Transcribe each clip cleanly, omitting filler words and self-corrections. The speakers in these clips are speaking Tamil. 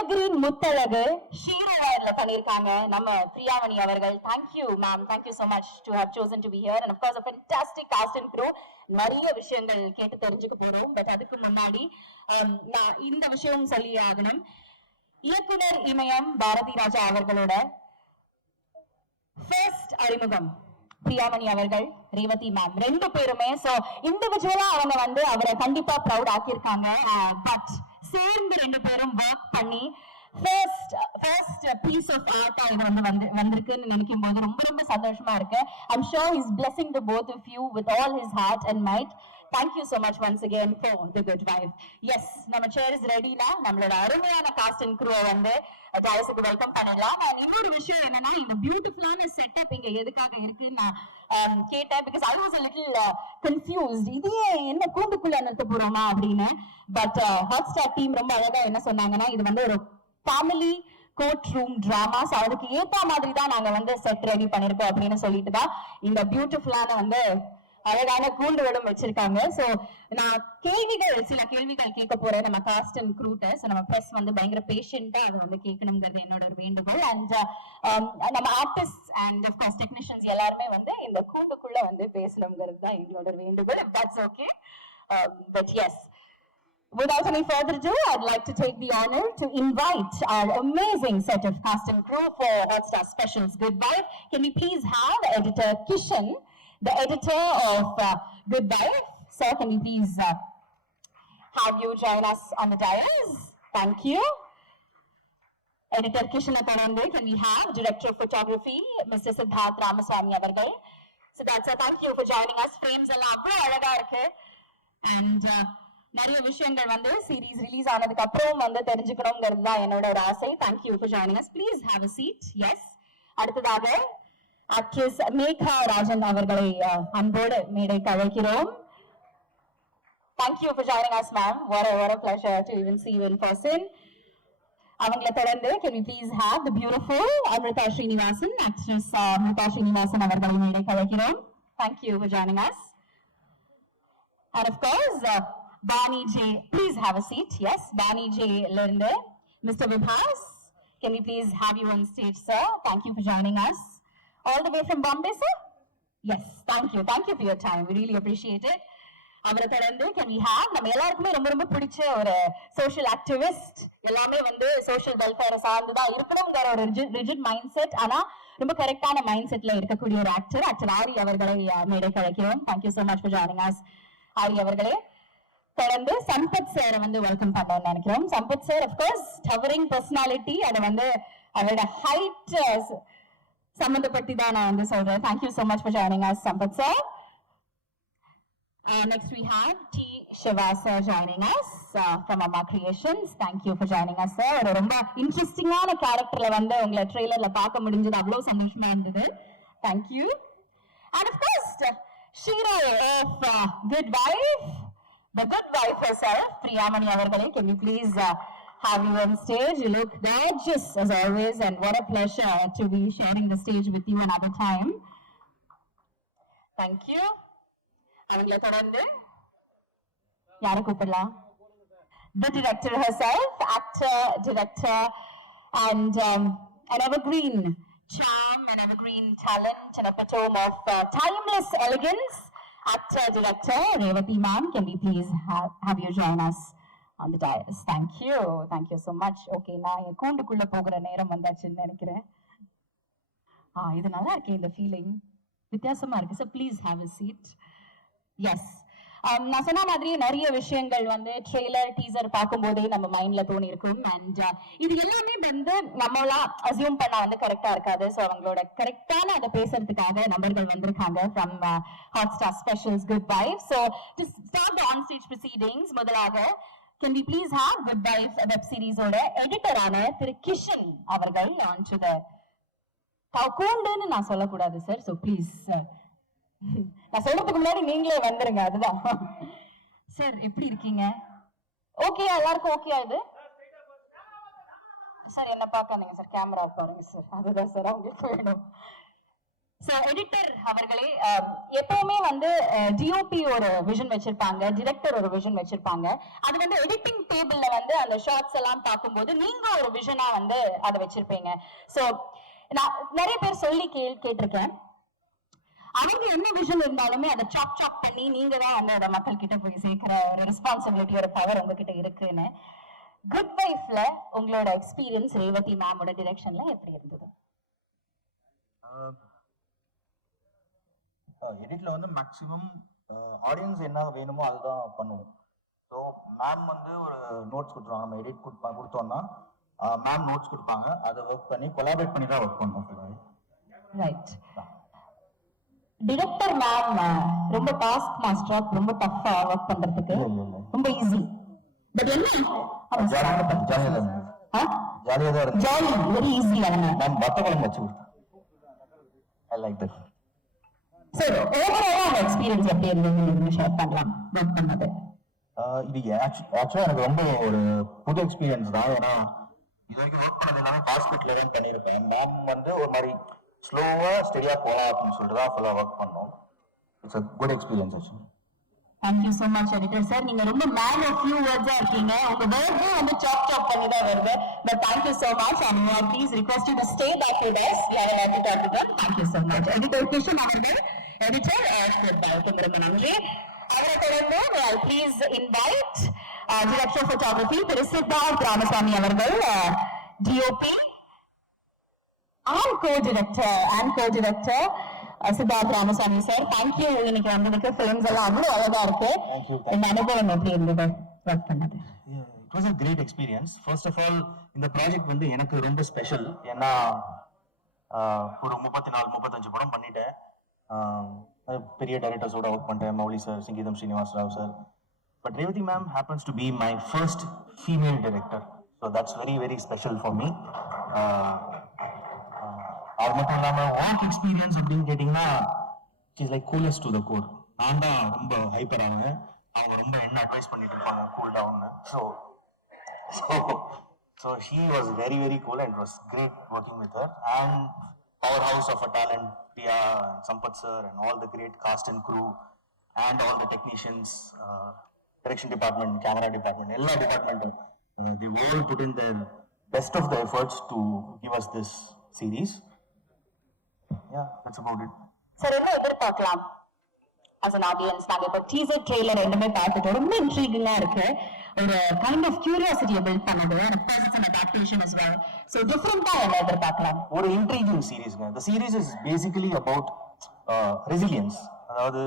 எவர்கிரீன் முத்தழகு ஷீரோல பண்ணிருக்காங்க நம்ம பிரியாமணி அவர்கள். Thank you ma'am, thank you so much to have chosen to be here and of course a fantastic cast and crew. நிறைய விஷயங்கள் கேட்டு தெரிஞ்சுக்க போறோம். பட் அதுக்கு முன்னாடி நான் இந்த விஷயம் சொல்லி ஆகணும். இயக்குனர் இமயம் பாரதி ராஜா அவர்களோட ஃபர்ஸ்ட் அறிமுகம் பிரியாமணி அவர்கள், ரேவதி மேம் ரெண்டு பேருமே. சோ இண்டிவிஜுவலா அவங்க வந்து அவரை கண்டிப்பா ப்ரௌட் ஆக்கியிருக்காங்க. பட் சேர்ந்து ரெண்டு பேரும் ஒர்க் பண்ணி ஃபர்ஸ்ட் பீஸ் ஆஃப் ஆர்ட் இது வந்திருக்குன்னு நினைக்கும் போது ரொம்ப ரொம்ப சந்தோஷமா இருக்கு. I'm sure he's blessing the both of you with all his heart and might. Thank you so much once again for the good vibe. Yes, நம்ம chair is ready now. நம்மளோட அருமையான cast and crew வந்து ஜாயஸுக்கு வெல்கம் பண்ணலாம். அண்ட் இன்னொரு விஷயம் என்னன்னா, இந்த பியூட்டிஃபுல்லான செட்டப் இங்க எதுக்காக இருக்குன்னு நான் கேட்டேன். Because I was a little confused. இது என்ன கூண்டுக்குள்ள நிறுத்த போறோமா அப்படின்னு. பட் ஹாட் ஸ்டார் டீம் ரொம்ப அழகா என்ன சொன்னாங்கன்னா, இது வந்து ஒரு ஃபேமிலி கோர்ட் ரூம் டிராமாஸ், அதுக்கு ஏத்த மாதிரி தான் நாங்க வந்து செட் ரெடி பண்ணிருக்கோம் அப்படின்னு சொல்லிட்டு தான் இந்த பியூட்டிஃபுல்லான வந்து அழகான கூண்டுகளும் வச்சிருக்காங்க. சோ நான் சில கேள்விகள் கேட்க போறேன் நம்ம காஸ்ட் அண்ட் க்ரூட்ட. சோ நம்ம பிரஸ் வந்து பயங்கர பேஷண்டா அதை வந்து கேட்கணுங்கிறது என்னோட ஒரு வேண்டுகோள். அண்ட் நம்ம artist and of course technicians எல்லாருமே வந்து இந்த கூண்டுக்குள்ள வந்து பேசணுங்கிறது தான் எங்களோட வேண்டுகோள். That's okay. But yes, without any further ado, I'd like to take the honor to invite our amazing set of cast and crew for Hotstar Specials Good Vibe. Can we please have editor Kishan, the editor of Good Vibe? Sir, can we please have you join us on the dais? Thank you. Editor Kishan Atharande, can we have director of photography, Mr. Siddharth Ramaswamy avargal? Siddharth sir, thank you for joining us. Frames எல்லாம் அவ்வளவு அழகா இருக்கு. And நிறைய விஷயங்கள் வந்து சீரீஸ் ரிலீஸ் ஆனதுக்கு அப்புறம் வந்து தெரிஞ்சுக்கணுங்கிறது தான் என்னோட ஒரு ஆசை. Thank you for joining us. Please have a seat. Yes, அடுத்ததாக ஆக்ட்ரஸ் மேகா ராஜன் அவர்களை அன்போடு மேடைக்கு அழைக்கிறோம். Thank you for joining us ma'am. what a pleasure to even see you in person. அவங்களை தொடர்ந்து can we please have the beautiful Amrita Srinivasan, actress Amrita Srinivasan அவர்களை மேடைக்கு அழைக்கிறோம். Thank you for joining as. And of course Bani J, please have a seat. Yes, Bani J Linde, Mr. Vibhas, can we please have you on stage, sir? Thank you for joining us. All the way from Bombay, sir? Yes, thank you for your time. We really appreciate it. அவரை தொடர்ந்து can we have நம்ம எல்லாருக்குமே ரொம்ப ரொம்ப பிடிச்ச ஒரு சோஷியல் ஆக்டிவிஸ்ட், எல்லாமே வந்து சோஷியல் வெல்ஃபேர் சார்ந்துதான் இருக்கணுங்கிற ஒரு ரிஜிட் மைண்ட் செட், ஆனா ரொம்ப கரெக்டான மைண்ட் செட்ல இருக்கக்கூடிய ஒரு ஆக்டர் ஆரி அவர்களை மேடைக்கு அழைக்கிறோம். Thank you so much for joining us, ஆரி அவர்களே. தொடர்ந்து சம்பத் சார் வந்து வெல்கம் பண்ணணும்னு நினைக்கிறோம். Sampath sir of course towering personality, அது வந்து அவரோட ஹைட் சம்பந்தப்பட்டி தான் நான் வந்து சொல்றேன். Thank you so much for joining us, Sampath sir. Next we have T. Shiva sir joining us from Amma Creations. Thank you for joining us, sir. ஒரு ரொம்ப இன்ட்ரெஸ்டிங்கான கேரக்டர்ல வந்து உங்களை ட்ரெய்லர்ல பார்க்க முடிஞ்சது, அவ்வளவு சந்தோஷமா இருந்தது. Thank you. And of course Shiro of Good Vibe, the good wife herself, Priyamani avargale, can you please have you on stage? You look gorgeous as always, and what a pleasure to be sharing the stage with you another time. Thank you. avangala thodande yaara கூப்பிடலாம்? The director herself, actor, director, and an evergreen charm, an evergreen talent, an epitome of timeless elegance, actor director Revati ma'am, can we please have you join us on the dais? Thank you so much. Okay, நான் கூண்டுக்குள்ள போகிற நேரம் வந்தாச்சுன்னு நினைக்கிறேன். இது நல்லா இருக்கு, இந்த ஃபீலிங் வித்தியாசமா இருக்கு. So please have a seat. Yes, நான் சொன்ன மாதிரி நிறைய விஷயங்கள் வந்து ட்ரெய்லர் டீசர் பார்க்கும் போதே நம்ம மைண்ட்ல தோணி இருக்கும். அண்ட் இது எல்லாமே வந்து நம்மளா அசியூம் பண்ணா வந்து கரெக்டா இருக்காது. ஸோ அவங்களோட கரெக்டான அதை பேசுறதுக்காக நபர்கள் வந்திருக்காங்க from Hotstar Specials Good Vibe. So to start the on stage proceedings, முதலாக can we please have Good Vibe web series ஓட எடிட்டரான திரு கிஷன் அவர்கள் onto the கூண்டுன்னு நான் சொல்லக்கூடாது சார். ஸோ ப்ளீஸ் நான் சொல்றதுக்கு முன்னாடி நீங்களே வந்துருங்க. அதுதான் சார். எப்படி இருக்கீங்க? ஓகே, எல்லாருக்கும் ஓகே ஆகுது சார்? என்ன பார்க்காதீங்க சார், கேமரா பாருங்க சார். அதுதான் சார் அவங்களுக்கு வேணும். சோ எடிட்டர் அவர்களே, எப்பவுமே வந்து டிஓபி ஒரு விஷன் வச்சிருப்பாங்க, டிரெக்டர் ஒரு விஷன் வச்சிருப்பாங்க. அது வந்து எடிட்டிங் டேபிள்ல வந்து அந்த ஷார்ட்ஸ் எல்லாம் பார்க்கும்போது நீங்க ஒரு விஷனா வந்து அதை வச்சிருப்பீங்க. சோ நான் நிறைய பேர் சொல்லி கேட்டிருக்கேன், அவங்க என்ன விஷன் இருந்தாலுமே அதை சாப் பண்ணி நீங்க தான் வந்து அதை மக்கள் கிட்ட போய் சேர்க்கிற ஒரு ரெஸ்பான்சிபிலிட்டி, ஒரு பவர் உங்ககிட்ட இருக்குன்னு. குட் வைஃப்ல உங்களோட எக்ஸ்பீரியன்ஸ் ரேவதி மேமோட டிரெக்ஷன்ல எப்படி இருந்தது? எடிட்ல வந்து மேக்ஸிமம் ஆடியன்ஸ் என்ன வேணுமோ அதுதான் பண்ணுவோம். ஸோ மேம் வந்து ஒரு நோட்ஸ் கொடுத்துருவாங்க, நம்ம எடிட் கொடுத்தோம்னா மேம் நோட்ஸ் கொடுப்பாங்க, அதை ஒர்க் பண்ணி கொலாபரேட் பண்ணி தான் ஒர்க் பண்ணுவோம். ரைட். டிரெக்டர் மேம் ரொம்ப டாஸ்க் மாஸ்டரா, ரொம்ப டஃபா ஒர்க் பண்றதுக்கு? ரொம்ப ஈஸி. பட் என்ன ஜாலியா தான் இருக்கு. Jolly, very easy. மேம் வத்த குழம்பு வச்சு கொடுத்தேன். I like that. சரி, ஓவராலா அந்த எக்ஸ்பீரியன்ஸ் எப்படி இருந்தது நீங்க ஷேர் பண்ணலாம் ஒர்க் பண்ணது? இது ஆக்சுவலா எனக்கு ரொம்ப ஒரு புது எக்ஸ்பீரியன்ஸ் தான். ஏன்னா இது வரைக்கும் ஒர்க் பண்ணது எல்லாமே ஹாஸ்பிட்டல்ல தான் பண்ணியிருப்பேன். மேம் வந்து ஒரு மாதிரி ஸ்லோவா ஸ்டெடியா போகலாம் அப்படின்னு சொல்லிட்டு தான் ஃபுல்லா ஒர்க் பண்ணோம். It's a good experience actually. Thank you so much editor sir. நீங்க ரொம்ப மேன் ஆஃப் ஃபியூ வேர்ட்ஸா இருக்கீங்க. உங்க வேர்ட்ஸ் வந்து சாப் பண்ணி தான் வருது. But thank you so much and we are please request you to stay back with us. We have a lot to talk to them. Thank you so much. Editor Kishan அவர்கள், editor ரொம்ப நன்றி. அவரை தொடர்ந்து please invite director of photography திரு சித்தார்த் ராமசாமி அவர்கள், DOP and co-director Siddharth Ramasamy sir. Thank you. இன்னைக்கு வந்ததுக்கு ஃபிலிம்ஸ் எல்லாம் அவ்வளவு அழகா இருக்கு. இந்த அனுபவம் எப்படி இருந்தது ஒர்க் பண்ணது? It was a great experience. First of all, இந்த ப்ராஜெக்ட் வந்து எனக்கு ரொம்ப ஸ்பெஷல். ஏன்னா ஒரு 34-35 படம் பண்ணிட்டேன். பெரிய டைரக்டர்ஸோட ஒர்க் பண்ணிட்டேன், Mouli sir, சிங்கீதம் Srinivas Rao sir. But Revathi ma'am happens to be my first female director. So that's very very special for me. அது மட்டும் இல்லாம ஒர்க் எக்ஸ்பீரியன்ஸ் அப்படின்னு கேட்டீங்கன்னா is like coolest to the core. நான் தான் ரொம்ப ஹைப்பர் ஆவேன், அவங்க ரொம்ப என்ன அட்வைஸ் பண்ணிட்டு இருப்பாங்க cool down. So she was very very cool and it was great working with her. And power house of a talent, Priya, Sampath sir and all the great cast and crew and all the technicians, direction department, camera department, எல்லா டிபார்ட்மெண்ட்டும் they all put in their best of the efforts to give us this series. Yeah, that's about it. Sir, என்ன எதிர்பார்க்கலாம் as an audience? நாங்க இப்போ டீசர் ட்ரெய்லர் ரெண்டுமே பார்த்துட்டு ரொம்ப இன்ட்ரிகிங்கா இருக்கு. ஒரு கைண்ட் ஆஃப் கியூரியாசிட்டியை பில்ட் பண்ணுது. and of course it's an adaptation as well. So different-ஆ என்ன எதிர்பார்க்கலாம்? ஒரு இன்ட்ரிகிங் சீரிஸ்ங்க. The series is basically about resilience. அதாவது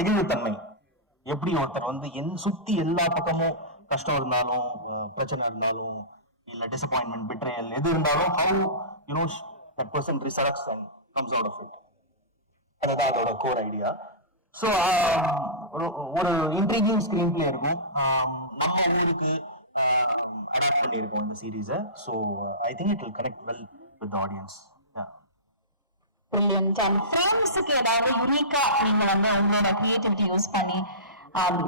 நெகிழ்வுத்தன்மை. எப்படி ஒருத்தர் வந்து சுத்தி எல்லா பக்கமும் கஷ்டம் இருந்தாலும், பிரச்சனை இருந்தாலும், இல்ல டிசப்பாயின்மெண்ட், பிட்ரயல் எது இருந்தாலும், how you know that person resurrects and comes out of it. அதுதான் அதோட கோர் ஐடியா. ஸோ ஒரு இன்ட்ரிகிங் ஸ்கிரீன் பிளே இருக்கும். நம்ம ஊருக்கு அடாப்ட் பண்ணியிருக்கோம் இந்த சீரீஸை. So I think it will connect well with the audience. Brilliant. And ஃப்ரேம்ஸ்க்கு ஏதாவது யூனிக்கா நீங்க வந்து உங்களோட கிரியேட்டிவிட்டி யூஸ் பண்ணி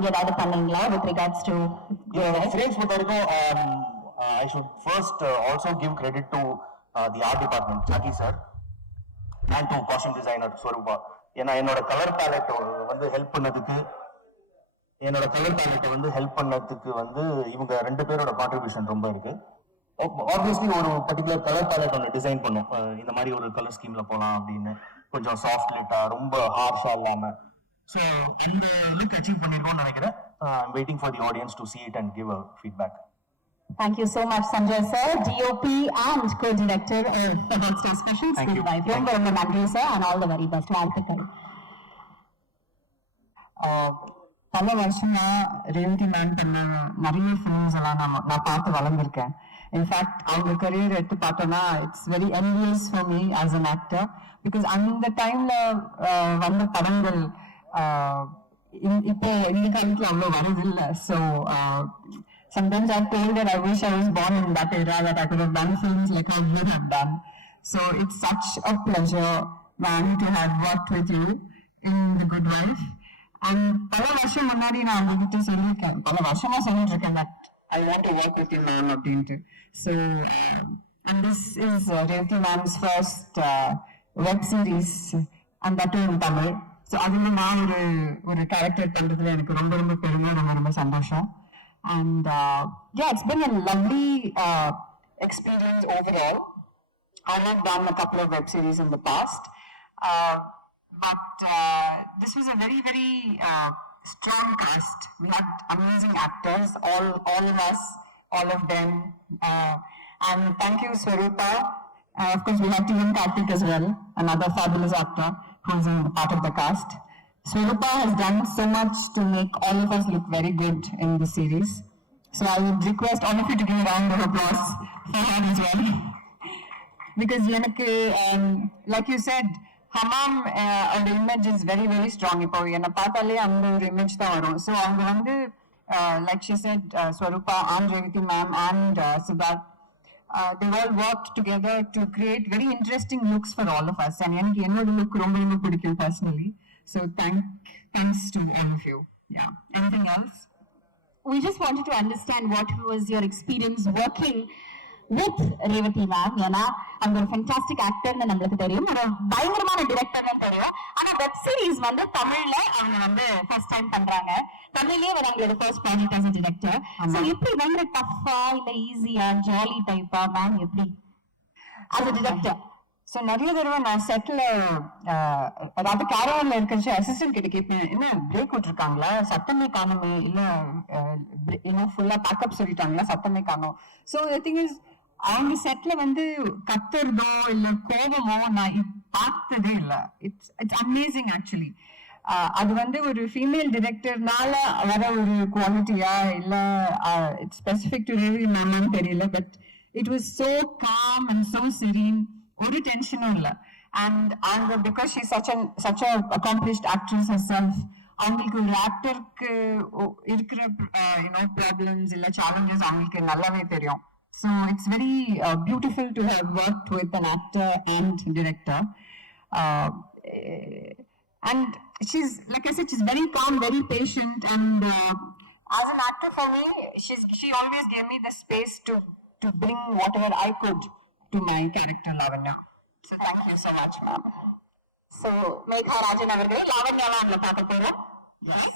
ஏதாவது பண்ணீங்களா with regards to ஃப்ரேம்ஸ் பொறுத்த வரைக்கும்? I should first also give credit to the art department, Jackie sir, and to costume designer Swarupa. ஏன்னா என்னோட கலர் பேலட் வந்து ஹெல்ப் பண்ணதுக்கு வந்து இவங்க ரெண்டு பேரோட கான்ட்ரிபியூஷன் ரொம்ப இருக்கு. ஆப்வியஸ்லி ஒரு பர்டிகுலர் கலர் பேலட் ஒன்று டிசைன் பண்ணும், இந்த மாதிரி ஒரு கலர் ஸ்கீம்ல போகலாம் அப்படின்னு, கொஞ்சம் சாஃப்ட் லிட்டா, ரொம்ப ஹார்ஷா இல்லாம. ஸோ இந்த லுக் அச்சீவ் பண்ணிருக்கோம்னு நினைக்கிறேன். I'm waiting for the audience to see it and give a feedback. Thank you so much, Sanjay sir, DOP and co-director of Hotstar Specials. Thank you. ரொம்ப நன்றி sir and all the very best. வாழ்த்துக்கள். பல வருஷமா ரேவதி மேம் பண்ண நிறைய ஃபிலிம்ஸ் எல்லாம் நான் பார்த்து வளர்ந்துருக்கேன். இன்ஃபேக்ட் அவங்க கரியர் எடுத்து பார்த்தோம்னா it's very envious for me as an actor. Because அந்த டைம்ல வந்த படங்கள் இப்போ இந்த காலத்துல அவ்வளோ வரதில்லை. So sometimes I've told that I wish I was born in that era, that I could have done films like how you have done. So it's such a pleasure, ma'am, to have worked with you in The Good Wife. And பல வருஷம் முன்னாடி நான் உங்ககிட்ட சொல்லியிருக்கேன், பல வருஷமா சொல்லிட்டு இருக்கேன் that I want to work with you, ma'am, அப்படின்ட்டு. So and this is Revati ma'am's first web series and that in Tamil. So அதுல நான் ஒரு கேரக்டர் பண்றதுல எனக்கு ரொம்ப ரொம்ப பெருமை, ரொம்ப ரொம்ப சந்தோஷம். And it's been a lovely experience overall. I have done a couple of web series in the past, but this was a very very strong cast. We had amazing actors, all of us, all of them, and thank you Swarupa. Of course, we have T.N. Karthik as well, another fabulous actor who is in part of the cast. Swarupa has done so much to make all of us look very good in the series. So I would request all of you to give a round of applause for her as well. Because like you said, Hamam the image is very very strong. Ipo enna paathaale andha or image da varum. So avanga vandu like she said, Swarupa and Revati ma'am and Siddharth, they all worked together to create very interesting looks for all of us. And enakku ennoda look romba romba pidikum personally. So thanks to all of you. Yeah. Anything else? We just wanted to understand what was your experience working with Revati ma'am. ஏன்னா அவங்க ஒரு ஃபென்டாஸ்டிக் ஆக்டர்னு நம்மளுக்கு தெரியும், ஒரு பயங்கரமான டிரெக்டர்னு தெரியும். ஆனா வெப் சீரிஸ் வந்து தமிழ்ல அவங்க வந்து ஃபர்ஸ்ட் டைம் பண்றாங்க. தமிழ்லயே வர அவங்களோட first project as a director. So எப்படி பயங்கர டஃப்பா இல்ல ஈஸியா ஜாலி டைப்பா மேம் எப்படி as a director? ஸோ நிறைய தடவை நான் செட்டில் அதாவது கேரவன்ல இருக்கிற அசிஸ்டன்ட் கிட்ட கேட்பேன், என்ன பிரேக் விட்டுருக்காங்களா, சத்தமே காணுமே, இல்ல இன்னும் ஃபுல்லா பேக்கப் சொல்லிட்டாங்களா, சத்தமே காணும். ஸோ திங் இஸ் அவங்க செட்ல வந்து கத்துறதோ இல்ல கோபமோ நான் பார்த்ததே இல்லை. It's amazing actually. அது வந்து ஒரு ஃபீமேல் டிரெக்டர்னால வர ஒரு குவாலிட்டியா இல்ல இட்ஸ் ஸ்பெசிபிக் டு ரேவி மேமான்னு தெரியல. But it was so com and so serine, ஒரு டென்ஷனும் இல்ல. And because she such a accomplished actress herself, அவங்களுக்கு ஒரு ஆக்டருக்கு இருக்கிற ப்ராப்ளம்ஸ் இல்ல சேலஞ்சஸ் அவங்களுக்கு நல்லாவே தெரியும். So it's very beautiful to have worked with an actor and director. And she's, like I said, she's very calm, very patient, and as an actor for me, she always gave me the space to bring whatever I could to my character Lavanya. So thank you so much, ma'am. So Megha Rajan அவர்களே, லாவண்யாவா நம்ம பார்க்க போறோம். Yes.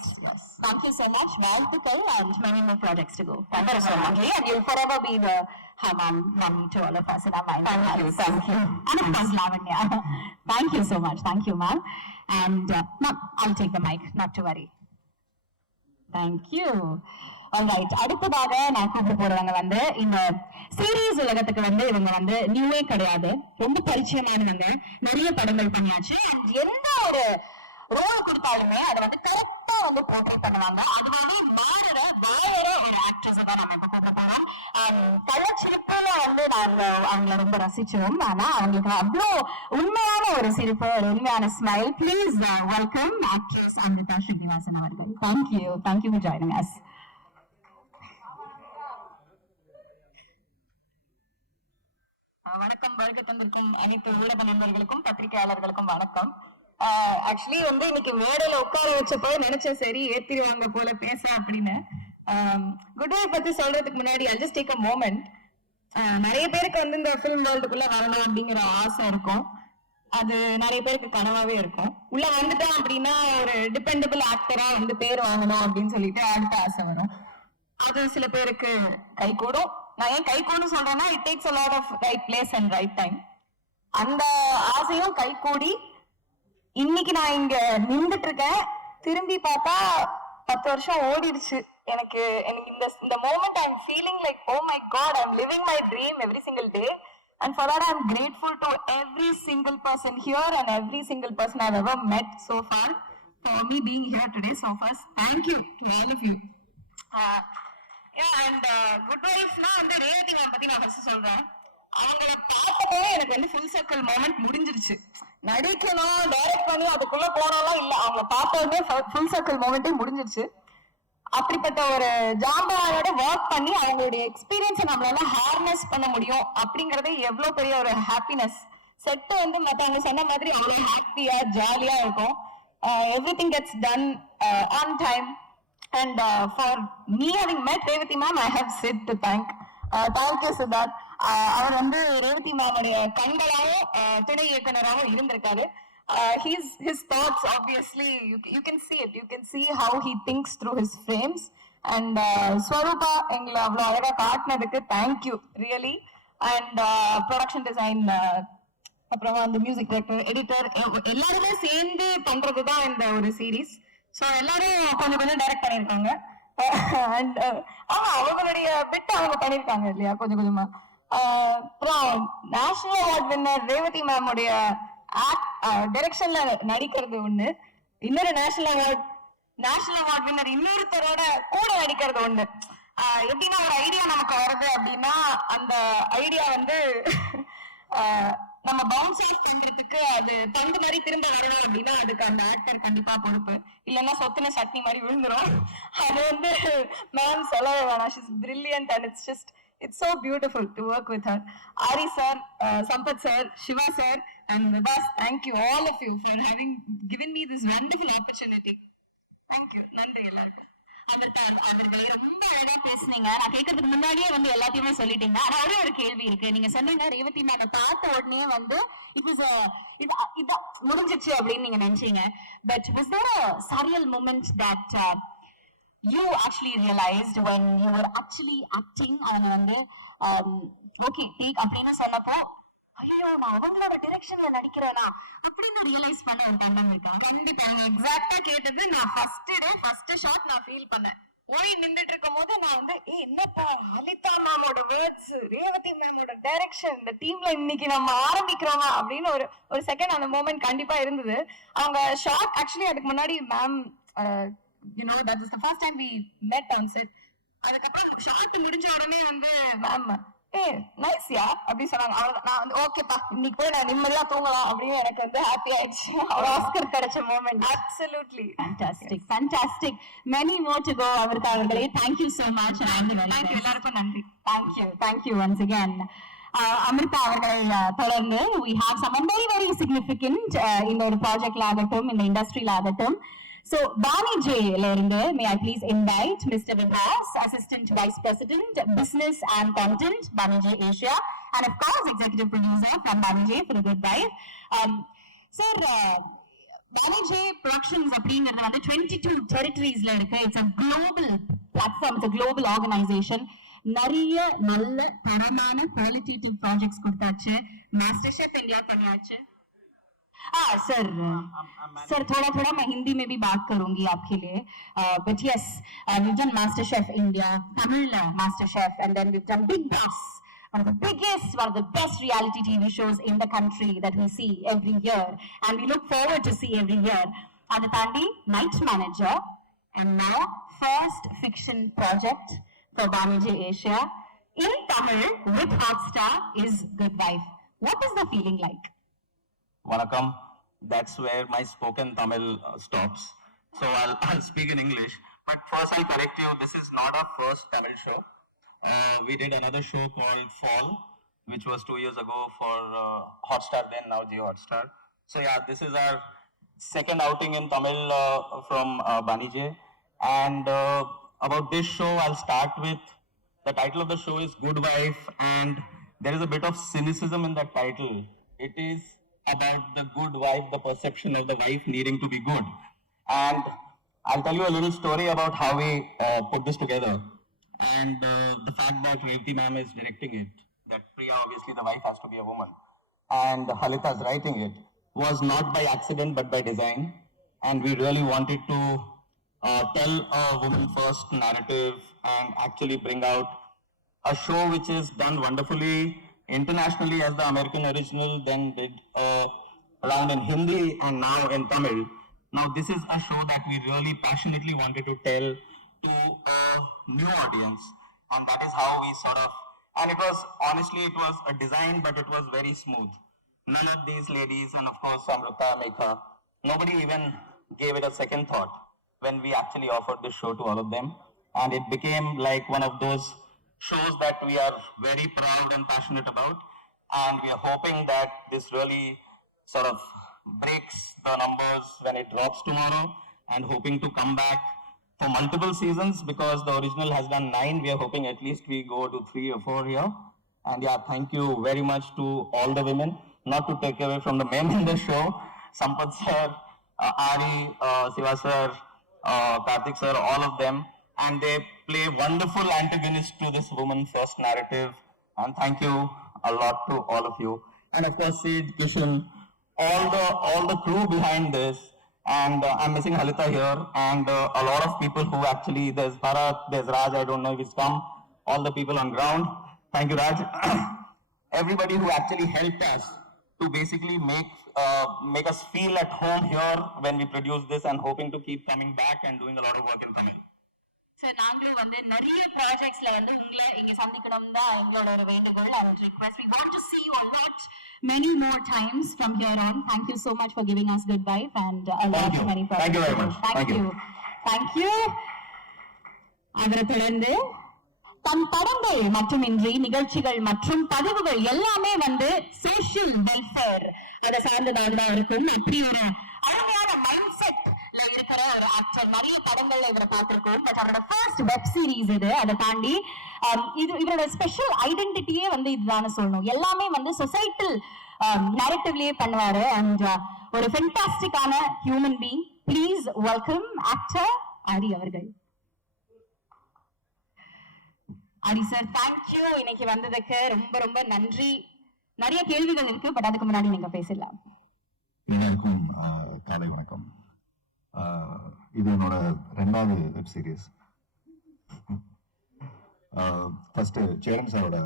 Thank you so much. வாழ்த்துக்கள் and many more projects to go. Thank you so much. And you'll forever be the Hamam mummy to all of us in our mind. Thank you. And of course, Lavanya. Thank you so much. Thank you, ma'am. And ma'am, I'll take the mic. Not to worry. Thank you. Alright, அடுத்ததாக நான் கூப்பிட்டு போறவங்க வந்து இந்த சீரீஸ் உலகத்துக்கு வந்து இவங்க வந்து நியூவே கிடையாது, ரொம்ப பரிச்சயமானவங்க, நிறைய படங்கள் பண்ணியாச்சு. அண்ட் எந்த ஒரு ரோல் கொடுத்தாலுமே அதை வந்து கரெக்டா வந்து போர்ட்ரே பண்ணுவாங்க. அதனால மாறுற வேற ஒரு ஆக்ட்ரஸ் தான் நம்ம இப்ப கூப்பிட்டு போறோம். கள்ளச்சிரிப்புல வந்து நாங்க அவங்கள ரொம்ப ரசிச்சோம். ஆனா அவங்களுக்கு அவ்வளோ உண்மையான ஒரு சிரிப்பு, ஒரு உண்மையான smile. Please welcome actress Amritha Srinivasan அவர்கள். Thank you for joining us. வணக்கம். வருக தந்திருக்கும் அனைத்து ஊடக நண்பர்களுக்கும் பத்திரிகையாளர்களுக்கும் வணக்கம். ஆக்சுவலி வந்து இன்னைக்கு மேடையில உட்கார வச்சப்போ நினைச்சேன், சரி ஏத்திடுவாங்க போல பேச அப்படின்னு. குட் வே பத்தி சொல்றதுக்கு முன்னாடி I'll just take a moment. நிறைய பேருக்கு வந்து இந்த ஃபிலிம் வேர்ல்டுக்குள்ள வரணும் அப்படிங்கிற ஆசை இருக்கும். அது நிறைய பேருக்கு கனவாவே இருக்கும். உள்ள வந்துட்டோம் அப்படின்னா ஒரு டிபெண்டபிள் ஆக்டரா வந்து பேர் வாங்கணும் அப்படின்னு சொல்லிட்டு அடுத்த ஆசை வரும். அது சில பேருக்கு கை கூடும். நான் ஏன் கை கூடும் சொல்றேன்னா, it takes a lot of right place and right time. அந்த ஆசையும் கை கூடி இன்னைக்கு நான் இங்க நின்றுட்டு இருக்கேன். திரும்பி பார்த்தா 10 வருஷம் ஓடிடுச்சு. எனக்கு இந்த moment I'm feeling like, oh my god, I'm living my dream every single day, and for that I'm grateful to every single person here and every single person I've ever met so far for me being here today. So first, thank you to all of you. And good vibes na வந்து ரேவதி மேம் பத்தி நான் ஃபர்ஸ்ட் சொல்றேன். அவங்கள பார்த்தப்போ எனக்கு வந்து ஃபுல் சர்க்கிள் மொமெண்ட் முடிஞ்சிருச்சு. நடிக்கணும், டைரக்ட் பண்ணி அதுக்குள்ள போனாலும் இல்ல, அவங்கள பார்த்தோடனே ஃபுல் சர்க்கிள் மொமெண்டே முடிஞ்சிருச்சு. அப்படிப்பட்ட ஒரு ஜாம்பவானோட ஒர்க் பண்ணி அவங்களுடைய எக்ஸ்பீரியன்ஸை நம்மளால ஹார்னஸ் பண்ண முடியும் அப்படிங்கறதே எவ்வளவு பெரிய ஒரு ஹாப்பினஸ். செட்டு வந்து மத்தவங்க சொன்ன மாதிரி அவ்வளவு ஹாப்பியா ஜாலியா இருக்கும். Everything gets done on time. And for me having met Revati ma'am, I have Sid to thank. Thank you Siddharth. அவர் வந்து ரேவதி மேமுடைய கண்களாகவும் துணை இயக்குனராகவும் இருந்திருக்காரு. His thoughts, obviously, you can see it. You can see how he thinks through his frames. And Swarupa, எங்களை அவ்வளோ அழகா காட்டினதுக்கு thank you really. And production design, அப்புறமா அந்த மியூசிக் டைரக்டர், எடிட்டர், எல்லாருமே சேர்ந்து பண்றதுதான் இந்த ஒரு சீரீஸ். ஸோ எல்லாரும் கொஞ்சம் கொஞ்சம் டைரக்ட் பண்ணியிருக்காங்க. அண்ட் அவங்களுடைய பிட் அவங்க பண்ணியிருக்காங்க இல்லையா கொஞ்சம் கொஞ்சமா. அப்புறம் நேஷனல் அவார்ட் வின்னர் ரேவதி மேமுடைய டைரக்ஷன்ல நடிக்கிறது ஒண்ணு, இன்னொரு நேஷனல் அவார்ட் வின்னர் இன்னொருத்தரோட கூட நடிக்கிறது ஒண்ணு. எப்படின்னா ஒரு ஐடியா நமக்கு வருது அப்படின்னா அந்த ஐடியா வந்து நம்ம பவுன்ஸ் ஆஃப் பண்றதுக்கு அது பந்து மாதிரி திரும்ப வரணும் அப்படின்னா அதுக்கு அந்த ஆக்டர் கண்டிப்பா பொறுப்பு, இல்லைன்னா சொத்துன சட்னி மாதிரி விழுந்துரும். அது வந்து மேம் சொல்லவே வேணாம். She's brilliant and it's so beautiful to work with her. Ari sir, Sampath sir, Shiva sir, and Vibhas, thank you all of you for having given me this wonderful opportunity. Thank you. நன்றி எல்லாருக்கும். அவர்களை ரொம்ப அழகா பேசுனீங்க. நான் கேட்கறதுக்கு முன்னாடியே வந்து எல்லாத்தையுமே சொல்லிட்டீங்க. ஆனா ஒரே ஒரு கேள்வி இருக்கு. நீங்க சொன்னீங்க ரேவதி மேம் பார்த்த உடனே வந்து இது முடிஞ்சிச்சு அப்படின்னு நீங்க நினைச்சீங்க. But was there a surreal moment that you actually realized when you were actually acting? அவங்க வந்து ஓகே டேக் அப்படின்னு சொன்னப்போ ஐயோ நான் அவங்களோட டைரக்ஷன்ல நடிக்கிறேனா அப்படின்னு ரியலைஸ் பண்ண ஒரு டைம் இருக்கா? கண்டிப்பா. எக்ஸாக்ட்டா கேட்டது. நான் ஃபர்ஸ்ட் ஷாட் நான் ஃபீல் பண்ணேன். ஓய் நின்றுட்டு இருக்கும் போது நான் வந்து என்னப்பா லலிதா மேமோட வேர்ட்ஸ், ரேவதி மேமோட டைரக்ஷன், இந்த டீம்ல இன்னைக்கு நம்ம ஆரம்பிக்கிறோமா அப்படின்னு ஒரு செகண்ட் அந்த மூமெண்ட் கண்டிப்பா இருந்தது. அவங்க ஷாட் ஆக்சுவலி அதுக்கு முன்னாடி ma'am you know that is the first time we met on set. அதுக்கப்புறம் ஷார்ட் முடிஞ்ச உடனே வந்து மேம் நைஸ்யா அப்படி சொன்னாங்க. அவ்வளவுதான். நான் வந்து ஓகேப்பா இன்னைக்கு போய் நான் நிம்மதியா தூங்கலாம் அப்படின்னு எனக்கு வந்து ஹாப்பி ஆயிடுச்சு. ஆஸ்கர் கிடைச்ச moment. Absolutely fantastic. many more to go. அவர்களே thank you so much. thank you எல்லாருக்கும் நன்றி. thank you once again. Amrita அவர்களை தொடர்ந்து we have someone very very significant இந்த ஒரு ப்ராஜெக்ட்ல ஆகட்டும், இந்த இண்டஸ்ட்ரியில ஆகட்டும். So, Bani J. may I please invite Mr. Vibhas, Assistant Vice President, Business and Content, Bani J Asia, and of course, Executive Producer from Bani J for a good wife. Sir, Bani J Productions அப்படிங்கிறது வந்து 22 territories ல இருக்கு. It's a global platform, it's a global organization. நிறைய நல்ல தரமான qualitative projects கொடுத்தாச்சு. मास्टर शेफ इंडिया பண்ணியாச்சு. सर थोड़ा मैं हिंदी में भी बात करूंगी आपके लिए. But yes, we've done Master Chef India, Tamil Master Chef, and then we've done Big Boss, one of the biggest, one of the best reality TV shows in the country that we see every year, and we look forward to see every year. Aditandi, Night Manager, and now first fiction project for Bani J Asia in Tamil with Hotstar is Good Wife. What is the feeling like? Vanakkam. That's where my spoken Tamil stops. So I'll speak in English. But first I'll correct you, this is not our first Tamil show. We did another show called Fall, which was 2 years ago for Hotstar then, now Jio Hotstar. So yeah, this is our second outing in Tamil from Bani J. And about this show, I'll start with, the title of the show is Good Wife, and there is a bit of cynicism in that title. It is about the good wife, the perception of the wife needing to be good. And I'll tell you a little story about how we put this together. And the fact that Revati ma'am is directing it, that Priya, obviously the wife, has to be a woman, and Halita is writing it, was not by accident but by design. And we really wanted to tell a woman first narrative and actually bring out a show which is done wonderfully internationally as the American original, then did around in Hindi and now in Tamil. Now this is a show that we really passionately wanted to tell to a new audience, and that is how we sort of, and it was, honestly it was a design, but it was very smooth. None of these ladies, and of course Amrita, Megha, nobody even gave it a second thought when we actually offered this show to all of them, and it became like one of those shows that we are very proud and passionate about, and we are hoping that this really sort of breaks the numbers when it drops tomorrow, and hoping to come back for multiple seasons, because the original has done 9. We are hoping at least we go to 3 or 4 here. And yeah, thank you very much to all the women. Not to take away from the men in the show, Sampath sir, Ari, Siva sir, Karthik sir, all of them. And they play wonderful antagonists to this woman first narrative. And thank you a lot to all of you. And of course, Sid, Kishan, all the crew behind this. And I'm missing Halita here, and a lot of people who actually, there's Bharat, there's Raj, I don't know if he's come, all the people on ground. Thank you, Raj. Everybody who actually helped us to basically make us feel at home here when we produce this, and hoping to keep coming back and doing a lot of work in Tamil. Sir நாங்களும் வந்து நிறைய ப்ராஜெக்ட்ஸ்ல வந்து உங்களை இங்க சந்திக்கணும் தான் எங்களோட ஒரு வேண்டுகோள் and request. We want to see you a lot, many more times from here on. Thank you so much for giving us good vibe and a lot of many Thank you very much. Thank you. Thank you. அவரை தொடர்ந்து தம் படங்கள் மட்டுமின்றி நிகழ்ச்சிகள் மற்றும் பதிவுகள் எல்லாமே வந்து சோஷியல் வெல்ஃபேர் அதை சார்ந்ததாக தான் இருக்கும். அப்படி ஒரு அருமையான மைண்ட் செட்ல இருக்கிற ஒரு ஆக்டர். நிறைய படங்கள்ல இவரை பார்த்திருக்கோம். பட் அவரோட ஃபர்ஸ்ட் வெப் சீரிஸ் இது. அதை தாண்டி இது இவரோட ஸ்பெஷல் ஐடென்டிட்டியே வந்து இதுதான் சொல்லணும். எல்லாமே வந்து சொசைட்டல் நரேட்டிவ்லயே பண்ணுவாரு. அண்ட் ஒரு ஃபென்டாஸ்டிக்கான human being. Please welcome actor Aari அவர்கள். ஆரி சார், தேங்க்யூ இன்னைக்கு வந்ததுக்கு ரொம்ப ரொம்ப நன்றி. நிறைய கேள்விகள் இருக்கு, பட் அதுக்கு முன்னாடி நீங்க பேசலாம். எல்லாருக்கும் காலை வணக்கம். இது என்னோட 2வது வெப் சீரிஸ். ஃபர்ஸ்ட் சேரன் சாரோட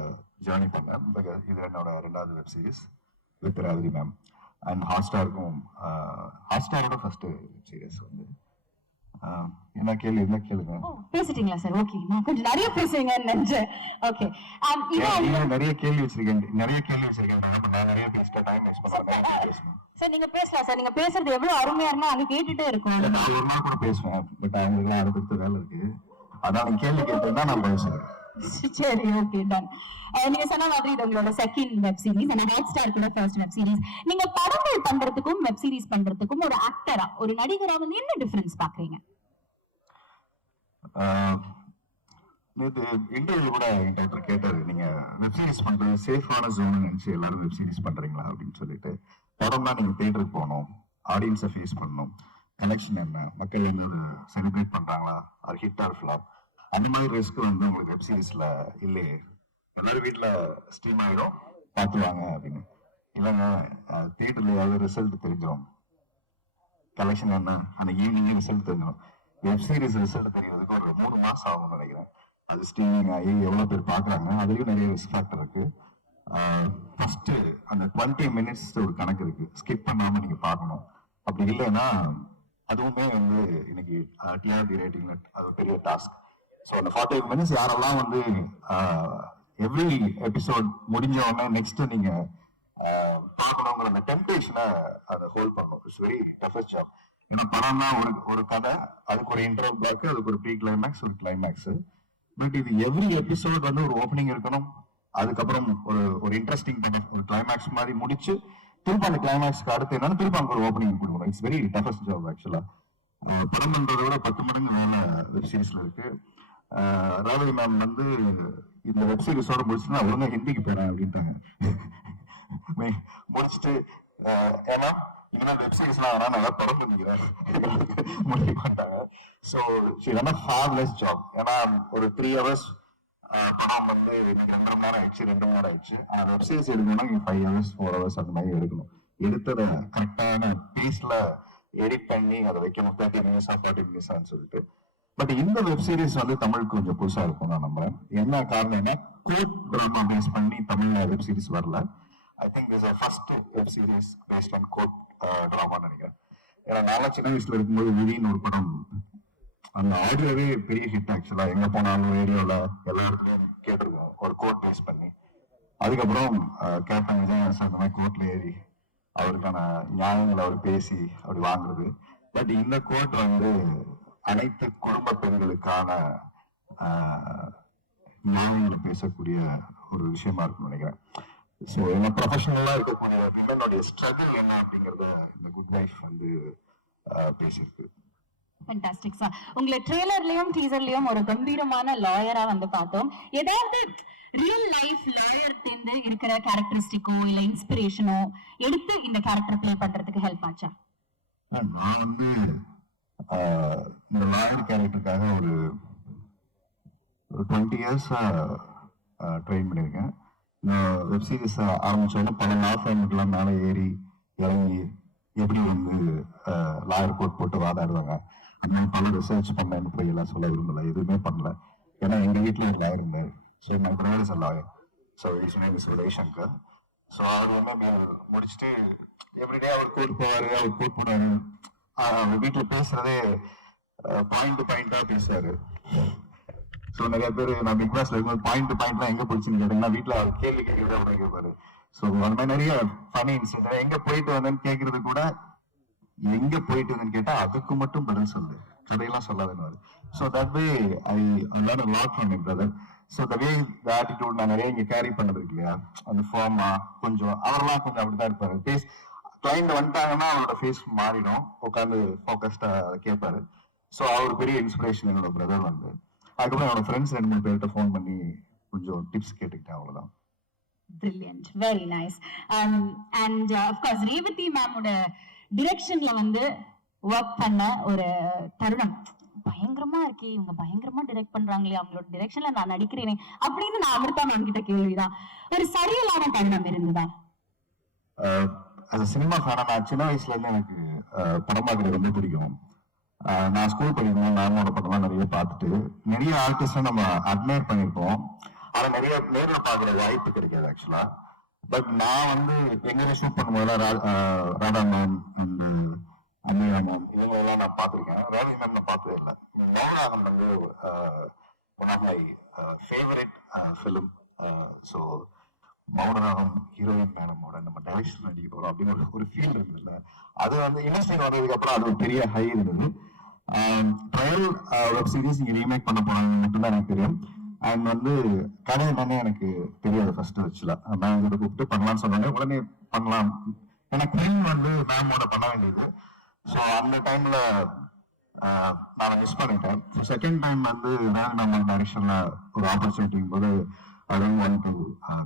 ஜேர்னி பண்ணேன். இது என்னோட 2வது web series with Revathi ma'am. And ஹாட்ஸ்டாரோட ஃபர்ஸ்ட் வெப் சீரிஸ் வந்து என்ன கேளுங்க. பேசிட்டீங்களா சார்? ஓகே, நான் கொஞ்சம் நிறைய பேசுவீங்கன்னு நினைச்சேன். ஓகே, நிறைய கேள்வி வச்சிருக்கேன். நான் நிறைய பேசிட்ட டைம் வேஸ்ட் பண்ணாம சார் நீங்க பேசலாம் சார். நீங்க பேசுறது எவ்வளவு அருமையா இருந்தா அங்க கேட்டுட்டே இருக்கும். நான் ஒரு நாள் கூட பேசுவேன், பட் அவங்களுக்கு அடுத்த வேலை இருக்கு. அதான் நீங்க கேள்வி கேட்டா நான் பேசுவேன். சரி, ஓகே, டன். நீங்க சொன்ன மாதிரி இது உங்களோட second web series. And Hotstar கூட ஃபர்ஸ்ட் வெப் சீரிஸ். நீங்க படங்கள் பண்றதுக்கும் வெப் சீரிஸ் பண்றதுக்கும் ஒரு ஆக்டரா, ஒரு நடிகரா வந்து என்ன டிஃபரன்ஸ் பாக்குறீங்க? நேற்று இன்டர்வியூ கூட என்கிட்ட ஒருத்தர் கேட்டாரு, நீங்க வெப் சீரிஸ் பண்றது சேஃபான ஜோன் நினைச்சு எல்லாரும் வெப் சீரிஸ் பண்றீங்களா அப்படின்னு சொல்லிட்டு. படம் தான் நீங்க தியேட்டருக்கு போகணும், ஆடியன்ஸை ஃபேஸ் பண்ணணும், கனெக்ஷன் என்ன, மக்கள் என்ன செலிப்ரேட் பண்றாங்களா, அது ஹிட் ஆர் ஃபிளாப், அந்த மாதிரி ரிஸ்க் வந்து உங்களுக்கு வெப் சீரிஸ்ல இல்லையே. எல்லாரும் வீட்டுல ஸ்ட்ரீம் ஆகிடும், பார்த்துவாங்க அப்படின்னு. இல்லைங்க, தியேட்டர்ல ஏதாவது ரிசல்ட் தெரிஞ்சிடும், கலெக்ஷன் என்ன, அந்த ஈவினிங் ரிசல்ட் தெரிஞ்சிடும். வெப் சீரிஸ் ரிசல்ட் தெரியறதுக்கு ஒரு 3 மாசம் ஆகும்னு நினைக்கிறேன். அது ஸ்ட்ரீமிங் ஆகி எவ்வளவு பேர் பாக்குறாங்க, அதுலயும் நிறைய ரிஸ்க் ஃபேக்டர் இருக்கு. ஃபர்ஸ்ட் அந்த 20 மினிட்ஸ் ஒரு கணக்கு இருக்கு, ஸ்கிப் பண்ணாம நீங்க பார்க்கணும். அப்படி இல்லைன்னா அதுவுமே வந்து இன்னைக்கு டிஆர்பி ரேட்டிங் அது பெரிய டாஸ்க். ஸோ அந்த 45 மினிட்ஸ் யாரெல்லாம் வந்து எவ்ரி எபிசோட் முடிஞ்ச உடனே நெக்ஸ்ட் நீங்க பார்க்கணுங்கிற அந்த டெம்ப்டேஷனை அதை ஹோல்ட் பண்ணணும். It's very toughest job. ஏன்னா படம்னா ஒரு கதை, அதுக்கு ஒரு இன்டர்வல் பிளாக், அதுக்கு ஒரு ப்ரீ கிளைமேக்ஸ், ஒரு கிளைமேக்ஸ். பட் இது எவ்ரி எபிசோட் வந்து ஒரு ஓப்பனிங் இருக்கணும், அதுக்கப்புறம் ஒரு இன்ட்ரெஸ்டிங் ஒரு கிளைமேக்ஸ் மாதிரி முடிச்சு திரும்ப அந்த கிளைமேக்ஸ்க்கு அடுத்து என்னன்னா திரும்ப அங்க ஒரு ஓப்பனிங் கொடுக்கணும். இட்ஸ் வெரி டஃபஸ்ட் ஜாப் ஆக்சுவலா. படம் பண்றதை விட 10 மடங்கு வேலை வெப் சீரிஸ்ல இருக்கு. ராவதி மேம் வந்து இந்த வெப் சீரிஸோட முடிச்சுட்டு நான் ஒழுங்கா ஹிந்திக்கு போறேன் அப்படின்ட்டாங்க. முடிச்சுட்டு ஏன்னா இனிமேல் வெப் சீரிஸ்லாம் வேணா நல்லா படம் பண்ணிக்கிறேன் முடிக்க மாட்டாங்க. So fabulous job. ஏன்னா ஒரு 3 hours படம் வந்து இன்னைக்கு 2.5 மணி நேரம் ஆயிடுச்சு, 2 மணி நேரம் ஆயிடுச்சு. ஆனால் வெப் சீரிஸ் எடுக்கணும்னா 5 hours 4 hours அந்த மாதிரி எடுக்கணும். எடுத்ததை கரெக்டான பீஸ்ல எடிட் பண்ணி அதை வைக்கணும். 30 minutes 40 minutes சொல்லிட்டு. பட் இந்த வெப் சீரிஸ் வந்து தமிழுக்கு கொஞ்சம் புதுசா இருக்கும் நான் நம்புறேன். என்ன காரணம்னா கோட் டிராமா பேஸ் பண்ணி தமிழ்ல வெப் சீரிஸ் வரல. I think this are first web series based on court டிராமான்னு நினைக்கிறேன். ஏன்னா நாங்க சின்ன வயசுல இருக்கும்போது விதின்னு ஒரு படம், அந்த ஆடியோவே பெரிய ஹிட் ஆக்சுவலா. எங்க போனாலும் ரேடியோல எல்லா இடத்துலயும் கேட்டிருக்கோம் ஒரு கோட் பேஸ் பண்ணி. அதுக்கப்புறம் கேப்டன் விஜயகாந்த் அந்த மாதிரி கோர்ட்ல ஏறி அவருக்கான நியாயங்களை அவர் பேசி அப்படி வாங்குறது. பட் இந்த கோட் வந்து அனைத்து குடும்ப பெண்களுக்கான நியாயங்களை பேசக்கூடிய ஒரு விஷயமா இருக்குன்னு நினைக்கிறேன். ஸோ என்ன ப்ரொஃபஷனலா இருக்கக்கூடிய விமனுடைய ஸ்ட்ரகிள் என்ன அப்படிங்கறத இந்த குட் லைஃப் வந்து பேசியிருக்கு. Fantastic sir. உங்களை ட்ரெய்லர்லயும் டீசர்லயும் ஒரு கம்பீரமான லாயரா வந்து பார்த்தோம். ஏதாவது ரியல் லைஃப் லாயர் இருந்து இருக்கிற கேரக்டரிஸ்டிக்கோ இல்ல இன்ஸ்பிரேஷனோ எடுத்து இந்த கேரக்டர் ப்ளே பண்றதுக்கு ஹெல்ப் ஆச்சா? நான் வந்து இந்த லாயர் கேரக்டருக்காக ஒரு 20 years ட்ரெயின் பண்ணியிருக்கேன். நான் வெப் சீரிஸ் ஆரம்பிச்சோன்னா பல லா ஃபைமெண்ட்லாம் மேலே ஏறி இறங்கி எப்படி வந்து லாயர் கோட் போட்டு வாதாடுவாங்க அதனால பல ரிசர்ச் பண்ணேன்னு போய் எல்லாம் சொல்ல விரும்பல, எதுவுமே பண்ணல. ஏன்னா எங்க வீட்டில் ஒரு லாயர் இருந்தார். So my brother is a lawyer. So is name is Uday Shankar. So அவர் வந்து முடிச்சுட்டு எவ்ரிடே அவர் கோர்ட் போவாரு, அவர் கோர்ட் பண்ணுவாரு. அவர் வீட்டில் பேசுறதே பாயிண்ட் டு பாயிண்டா பேசுவாரு. ஸோ நிறைய பேர் நான் பிக் பாஸ்ல இருக்கும்போது பாயிண்ட் டு பாயிண்ட்லாம் எங்க போச்சுன்னு கேட்டீங்கன்னா வீட்டில் அவர் கேள்வி கேட்கறது அப்படின்னு கேட்பாரு. ஸோ அந்த மாதிரி நிறைய ஃபனி இன்சிடென்ட். எங்க போயிட்டு வந்தேன்னு கேட்கறது கூட எங்க போயிட்டு வந்தேன்னு கேட்டா அதுக்கு மட்டும் பதில் சொல்லு, கதையெல்லாம் சொல்லாதுன்னு. So that way I learn a lot from my brother. So the way the attitude நான் நிறைய இங்க கேரி பண்ணது இருக்கு இல்லையா, அந்த ஃபார்மா கொஞ்சம் அவரெல்லாம் கொஞ்சம் அப்படிதான் இருப்பாரு. ஃபேஸ் கிளைண்ட் வந்துட்டாங்கன்னா அவரோட ஃபேஸ் மாறிடும், உட்காந்து ஃபோக்கஸ்டா அதை கேட்பாரு. ஸோ அவர் பெரிய இன்ஸ்பிரேஷன் என்னோட பிரதர் வந்து. அதுக்கப்புறம் என்னோட ஃப்ரெண்ட்ஸ் 2-3 பேர்கிட்ட ஃபோன் பண்ணி கொஞ்சம் டிப்ஸ் கேட்டுக்கிட்டேன், அவ்வளவுதான். Brilliant, very nice. And of course Revathi மேமோட டிரெக்ஷன்ல வந்து ஒர்க் பண்ண ஒரு தருணம் பயங்கரமா இருக்கே, இவங்க பயங்கரமா டிரெக்ட் பண்றாங்களே, அவங்களோட டிரெக்ஷன்ல நான் நடிக்கிறேனே அப்படின்னு நான் அமிர்தா மேம் கிட்ட கேள்விதான். ஒரு சரியலான தருணம் இருந்ததா? அது சினிமா ஃபேனா நான் சின்ன வயசுல இருந்து எனக்கு படம் பார்க்கறது ரொம்ப பிடிக்கும். நான் ஸ்கூல் படிக்கும்போது மேமோட படம்லாம் நிறைய பார்த்துட்டு நிறைய ஆர்டிஸ்ட நம்ம அட்மையர் பண்ணியிருப்போம். ஆனா நிறைய நேரில் பார்க்குற வாய்ப்பு கிடைக்காது ஆக்சுவலா. பட் நான் வந்து எங்க ஷூட் பண்ணும்போது ராதா மேம் அண்ட் அன்னியா மேம் இவங்களெல்லாம் நான் பார்த்துருக்கேன். ராணி மேம் நான் பார்த்ததே இல்லை. மௌனராகம் வந்து one of my favourite film. So Mouna Ragam heroine மேடமோட நம்ம டைரக்ஷன் நடிக்க போறோம் அப்படின்னு ஒரு ஃபீல் இருந்ததுல, அது வந்து இண்டஸ்ட்ரி வந்ததுக்கு அப்புறம் அது ஒரு பெரிய ஹை இருந்தது. ட்ரையல் வெப் சீரிஸ் இங்க ரீமேக் பண்ண போறாங்க மட்டும்தான் எனக்கு தெரியும். அண்ட் வந்து கதை என்னன்னு எனக்கு தெரியாது ஃபர்ஸ்ட் வச்சுல. நான் இதை கூப்பிட்டு பண்ணலாம்னு சொன்னாங்க, உடனே பண்ணலாம். ஏன்னா குயின் வந்து மேமோட பண்ண வேண்டியது. ஸோ அந்த டைம்ல நான் மிஸ் பண்ணிட்டேன். செகண்ட் டைம் வந்து நம்ம டைரக்ஷன்ல ஒரு ஆப்பர்ச்சுனிட்டிங்கும் போது I don't want to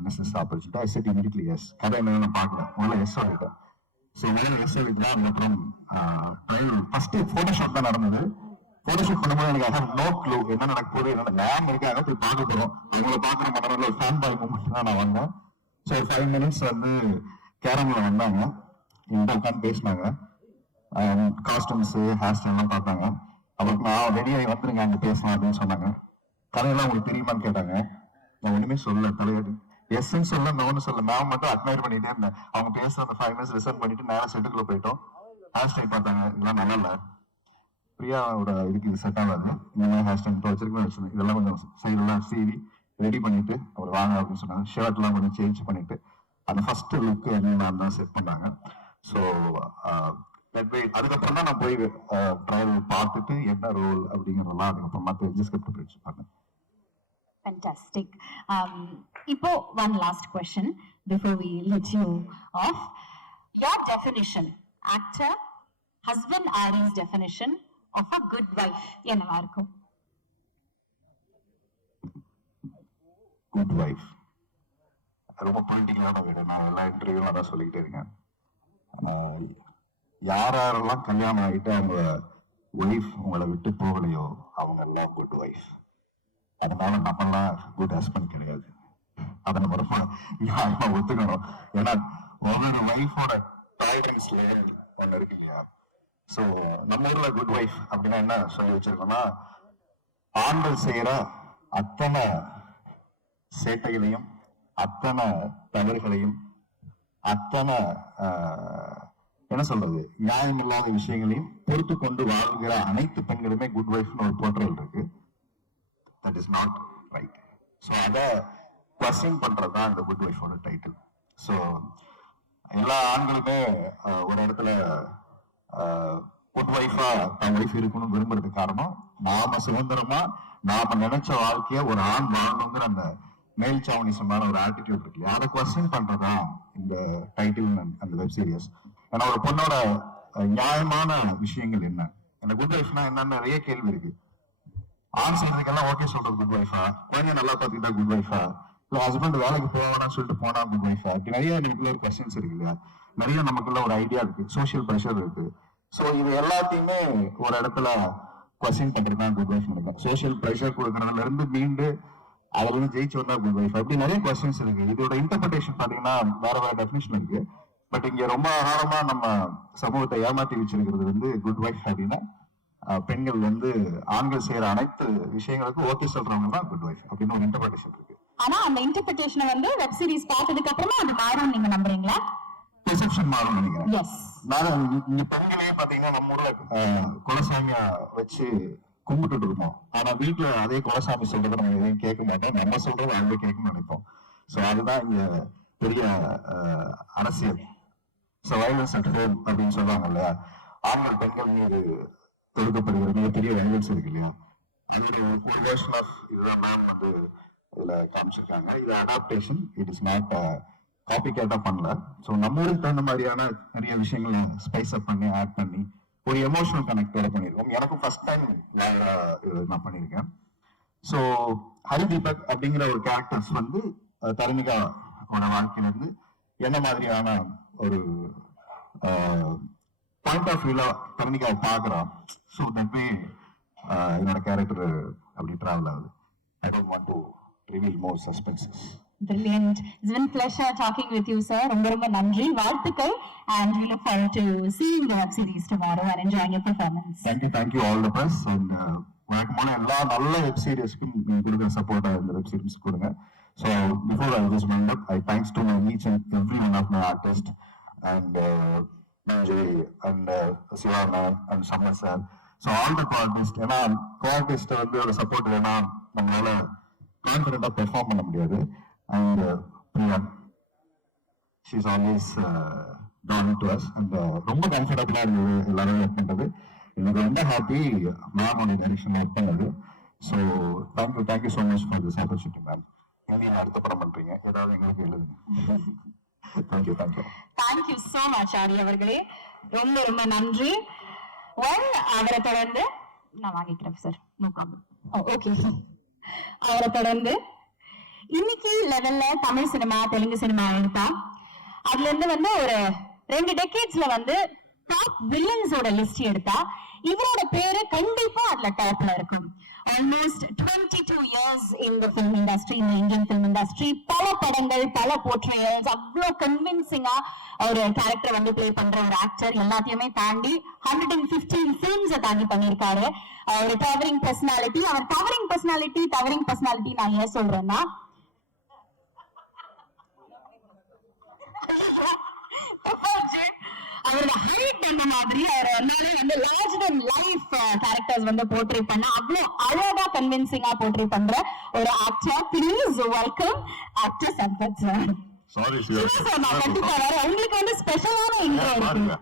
miss this opportunity. I said immediately yes. கதை என்ன நான் பார்க்கல, முதல்ல எஸ் சொல்லிட்டேன். ஸோ முதல்ல எஸ் சொல்லிட்டு அதுக்கப்புறம் ட்ரையல் ஃபர்ஸ்ட் போட்டோஷூட் தான் நடந்தது. போட்டோஷூட் பண்ணும்போது எனக்கு ஐ நோ க்ளூ என்ன நடக்க போகுது, என்னோட மேம் இருக்காங்க போய் பார்க்க போறோம், அவங்கள பார்க்குற மாதிரி ஒரு ஃபேன் பாய் மூமெண்ட் தான் நான் வந்தேன். ஸோ 5 minutes வந்து கேரம்ல வந்தாங்க, இந்த உட்காந்து பேசினாங்க, காஸ்டியூம்ஸ் ஹேர் ஸ்டைல்லாம் பார்த்தாங்க. அவருக்கு நான் ரெடியாகி வந்துருங்க அங்கே பேசலாம் அப்படின்னு சொன்னாங்க. கதையெல்லாம் உங்களுக்கு தெரியுமான்னு கேட்டாங்க. நான் ஒண்ணுமே சொல்ல, தலையாடு எஸ்ன்னு சொல்ல, நான் ஒண்ணு சொல்ல, மேம் மட்டும் அட்மையர் பண்ணிட்டே இருந்தேன். அவங்க பேசுற அந்த 5 minutes லிசன் பண்ணிட்டு நேரம் செட்டுக்குள்ள போயிட்டோம். ஹேர் ஸ்டைல் பார்த்தாங்க, இதெல்லாம் நல்லா இல்ல, பிரியாவோட இதுக்கு இது செட் ஆகாது, இந்த மாதிரி ஹேர் ஸ்டைல் வச்சிருக்கேன், இதெல்லாம் கொஞ்சம் சைடெல்லாம் சீவி ரெடி பண்ணிட்டு அவர் வாங்க அப்படின்னு சொன்னாங்க. ஷர்ட் எல்லாம் கொஞ்சம் சேஞ்ச் பண்ணிட்டு அந்த ஃபர்ஸ்ட் லுக் நான் தான் செட் பண்ணாங்க. ஸோ அதுக்கப்புறம் தான் நான் போய் ட்ரையல் பார்த்துட்டு என்ன ரோல் அப்படிங்கிறதெல்லாம் அதுக்கப்புறமா தெரிஞ்சு ஸ்கிரிப்ட் பிரிச்சு பண்ணேன். Fantastic. Ipo one last question before we let you off. Your definition, actor, husband Ari's definition of a good wife என்னவா இருக்கும்? குட் வைஃப் ரொம்ப பொலிட்டிக்கலான வீடு. நான் எல்லா இன்டர்வியூவும் அதான் சொல்லிக்கிட்டே இருக்கேன். யாரெல்லாம் கல்யாணம் ஆகிட்டு அவங்க ஒய்ஃப் உங்களை விட்டு போகலையோ அவங்க எல்லாம் குட் வைஃப். அதனால நம்மலாம் குட் ஹஸ்பண்ட் கிடையாது, அதை நம்ம ரொம்ப நியாயமா ஒத்துக்கணும். ஏன்னா ஒவ்வொரு ஒய்ஃபோட டாலரன்ஸ்ல ஒண்ணு இருக்கு இல்லையா. சோ நம்ம ஊர்ல குட் வைஃப் அப்படின்னா என்ன சொல்லி வச்சிருக்கோம்னா, ஆண்கள் செய்யற அத்தனை சேட்டைகளையும் அத்தனை தவறுகளையும் அத்தனை என்ன சொல்றது நியாயம் இல்லாத விஷயங்களையும் பொறுத்து கொண்டு வாழ்கிற அனைத்து பெண்களுமே குட் வைஃப்னு ஒரு போர்ட்ரேல் இருக்கு. That is not right. So அதை question பண்றது தான் இந்த குட் வைஃபோட டைட்டில். ஸோ எல்லா ஆண்களுமே ஒரு இடத்துல குட் வைஃபா தன் வைஃப் இருக்கணும்னு விரும்புறதுக்கு காரணம், நாம சுதந்திரமா நாம நினைச்ச வாழ்க்கைய ஒரு ஆண் வாழணுங்கிற அந்த மேல் சாவனிசமான ஒரு ஆட்டிடியூட் இருக்கு. அதை கொஸ்டின் பண்றதா இந்த டைட்டில் அந்த வெப் சீரிஸ். ஏன்னா ஒரு பொண்ணோட நியாயமான விஷயங்கள் என்ன, இந்த குட் ஒய்ஃப்னா என்னன்னு நிறைய கேள்வி இருக்கு. ஆண் சொல்றதுக்கெல்லாம் ஓகே சொல்றது குட் ஒய்ஃபா, குழந்தை நல்லா பாத்துக்கிட்டா குட் ஒய்ஃபா, இல்ல ஹஸ்பண்ட் வேலைக்கு போவான்னு சொல்லிட்டு போனா குட் ஒய்ஃபா, இப்படி நிறைய நமக்குள்ள ஒரு கொஸ்டின்ஸ் இருக்கு இல்லையா, நிறைய நமக்குள்ள ஒரு ஐடியா இருக்கு, சோசியல் ப்ரெஷர் இருக்கு. ஸோ இது எல்லாத்தையுமே ஒரு இடத்துல கொஸ்டின் பண்றது தான் குட் ஒய்ஃப் நினைக்கிறேன். சோசியல் ப்ரெஷர் கொடுக்கறதுல இருந்து மீண்டு அதுல இருந்து ஜெயிச்சு வந்தா குட் ஒய்ஃப், அப்படி நிறைய கொஸ்டின்ஸ் இருக்கு. இதோட இன்டர்பிரேஷன் பாத்தீங்கன்னா வேற வேற டெஃபினிஷன் இருக்கு. பட் இங்க ரொம்ப ஆழமா நம்ம சமூகத்தை ஏமாத்தி வச்சிருக்கிறது வந்து குட் ஒய்ஃப் அப்படின்னா பெண்கள் வந்து ஆண்கள் செய்யற அனைத்து விஷயங்களுக்கும் ஓகே சொல்றவங்க தான் குட் ஒய்ஃப் அப்படின்னு ஒரு இன்டர்பிரேஷன் இருக்கு. ஆனா அந்த இன்டர்பிரேஷனை வந்து வெப் சீரிஸ் பார்த்ததுக்கு அப்புறமா அது மாறும் நீங்க நம்புறீங்களா? பெர்செப்ஷன் மாறும் நினைக்கிறேன். எஸ். நான் இங்க பெண்களே பாத்தீங்கன்னா நம்ம ஊர்ல குலசாமியா வச்சு கும்பிட்டு இருக்கோம். ஆனா வீட்டுல அதே குலசாமி சொல்றதை நம்ம எதையும் கேட்க மாட்டோம், நம்ம சொல்றதை அவங்க கேட்கணும்னு நினைப்போம். ஸோ அதுதான் இங்க பெரிய அரசியல். ஸோ வயலன்ஸ் அட் ஹோம் அப்படின்னு சொல்றாங்க இல்லையா, ஆண்கள் பெண்கள் மீது தொடுக்கப்படுகிற மிகப்பெரிய வயலன்ஸ் இருக்கு இல்லையா, அதோட ஒரு வேர்ஷன் ஆஃப் இதுதான் மேம் வந்து இதுல காமிச்சிருக்காங்க. இது adaptation, it is not copy கேட்டா பண்ணல. ஸோ நம்ம ஊருக்கு தகுந்த மாதிரியான நிறைய விஷயங்களை ஸ்பைஸ் அப் பண்ணி ஆட் பண்ணி ஒரு எமோஷனல் கனெக்டோட பண்ணியிருக்கோம். எனக்கும் ஃபர்ஸ்ட் டைம் நான் பண்ணியிருக்கேன். ஸோ ஹரி தீபக் அப்படிங்கிற ஒரு கேரக்டர்ஸ் வந்து தரணிகாவோட வாழ்க்கையில இருந்து என்ன மாதிரியான ஒரு பாயிண்ட் ஆஃப் வியூல தரணிகாவை பார்க்குறான். ஸோ தட் வே என்னோட கேரக்டர் அப்படி டிராவல் ஆகுது. I don't want to reveal more சஸ்பென்சஸ். Brilliant. It's been pleasure talking with you, sir. ரொம்ப நன்றி, வாழ்த்துக்கள், and we look forward to seeing the web series tomorrow and enjoying your performance. Thank you all the best. And வழக்கமான எல்லா நல்ல வெப் சீரிஸ்க்கும் நீங்க கொடுக்குற சப்போர்ட்டா இந்த வெப் சீரிஸ் கொடுங்க. So before I just wind up, I thanks to each and every one of my artists and Manjay and Siva ma'am and Saman sir. So all the co-artists, ஏன்னா co-artist வந்து ஒரு சப்போர்ட் வேணா நம்மளால கான்ஃபிடென்ட்டா பெர்ஃபார்ம் பண்ண முடியாது. And Priya, she's always down to us and ரொம்ப கம்ஃபர்டபுளா இருந்தது எல்லாரும் ஒர்க் பண்றது. எனக்கு ரொம்ப ஹாப்பி மேமோட டைரக்ஷன் ஒர்க் பண்ணது. So thank you so much for this opportunity ma'am. நீங்க அடுத்த படம் பண்றீங்க, ஏதாவது எங்களுக்கு எழுதுங்க. தேங்க்யூ. தேங்க்யூ சோ மச் ஆரி அவர்களே, ரொம்ப நன்றி. அவரை தொடர்ந்து நான் வாங்கிக்கிறேன் சார், நோ ப்ராப்ளம். ஓகே, அவரை தொடர்ந்து இன்னைக்கு லெவல்ல தமிழ் சினிமா தெலுங்கு சினிமா எடுத்தா அதுல இருந்து வந்து ஒரு 2 டெக்கேட்ஸ்ல வந்து டாப் வில்லன்ஸோட லிஸ்ட் எடுத்தா இவரோட பேரு கண்டிப்பா அதுல டாப்ல இருக்கும். Almost 22 years in the film industry, in the Indian film industry. பல படங்கள், பல போர்ட்ரேயல்ஸ், அவ்வளோ கன்வின்சிங்கா ஒரு கேரக்டர் வந்து பிளே பண்ற ஒரு ஆக்டர். எல்லாத்தையுமே தாண்டி 115 films தாண்டி பண்ணிருக்காரு. ஒரு டவரிங் பர்சனாலிட்டி. அவர் டவரிங் பர்சனாலிட்டி நான் ஏன் சொல்றேன்னா, அவரோட ஹைட் அந்த மாதிரி அவர் எல்லாரும் வந்து லார்ஜ் தென் லைஃப் கேரக்டர்ஸ் வந்து போர்ட்ரே பண்ண அவ்வளவு அழகா கன்வின்சிங்கா போர்ட்ரே பண்ற ஒரு actor. Please welcome actor Sampath sir. Sorry sir, நான் கண்டிப்பா வர உங்களுக்கு வந்து ஸ்பெஷலான இன்ட்ரோ இருக்கு.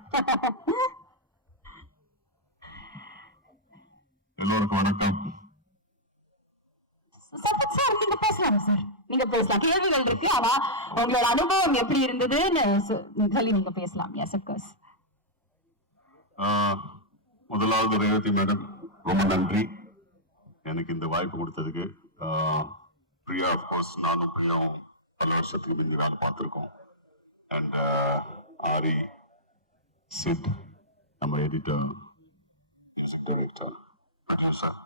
எல்லோருக்கும் வணக்கம். சம்பத் சார், நீங்க பேசலாம் சார், நீங்க பேசலாம். கேள்விகள் இருக்கு, ஆனா உங்களோட அனுபவம் எப்படி இருந்ததுன்னு சொல்லி நீங்க பேசலாம். Yes of course. முதலாவது ரேவதி மேடம், ரொம்ப நன்றி எனக்கு இந்த வாய்ப்பு கொடுத்ததுக்கு. பிரியா, ஆஃப்கோர்ஸ் நானும் பிரியாவும் பல வருஷத்துக்கு முன்னாடி வேலை பார்த்துருக்கோம். அண்ட் ஆரி, சிட், நம்ம editor, music director, producer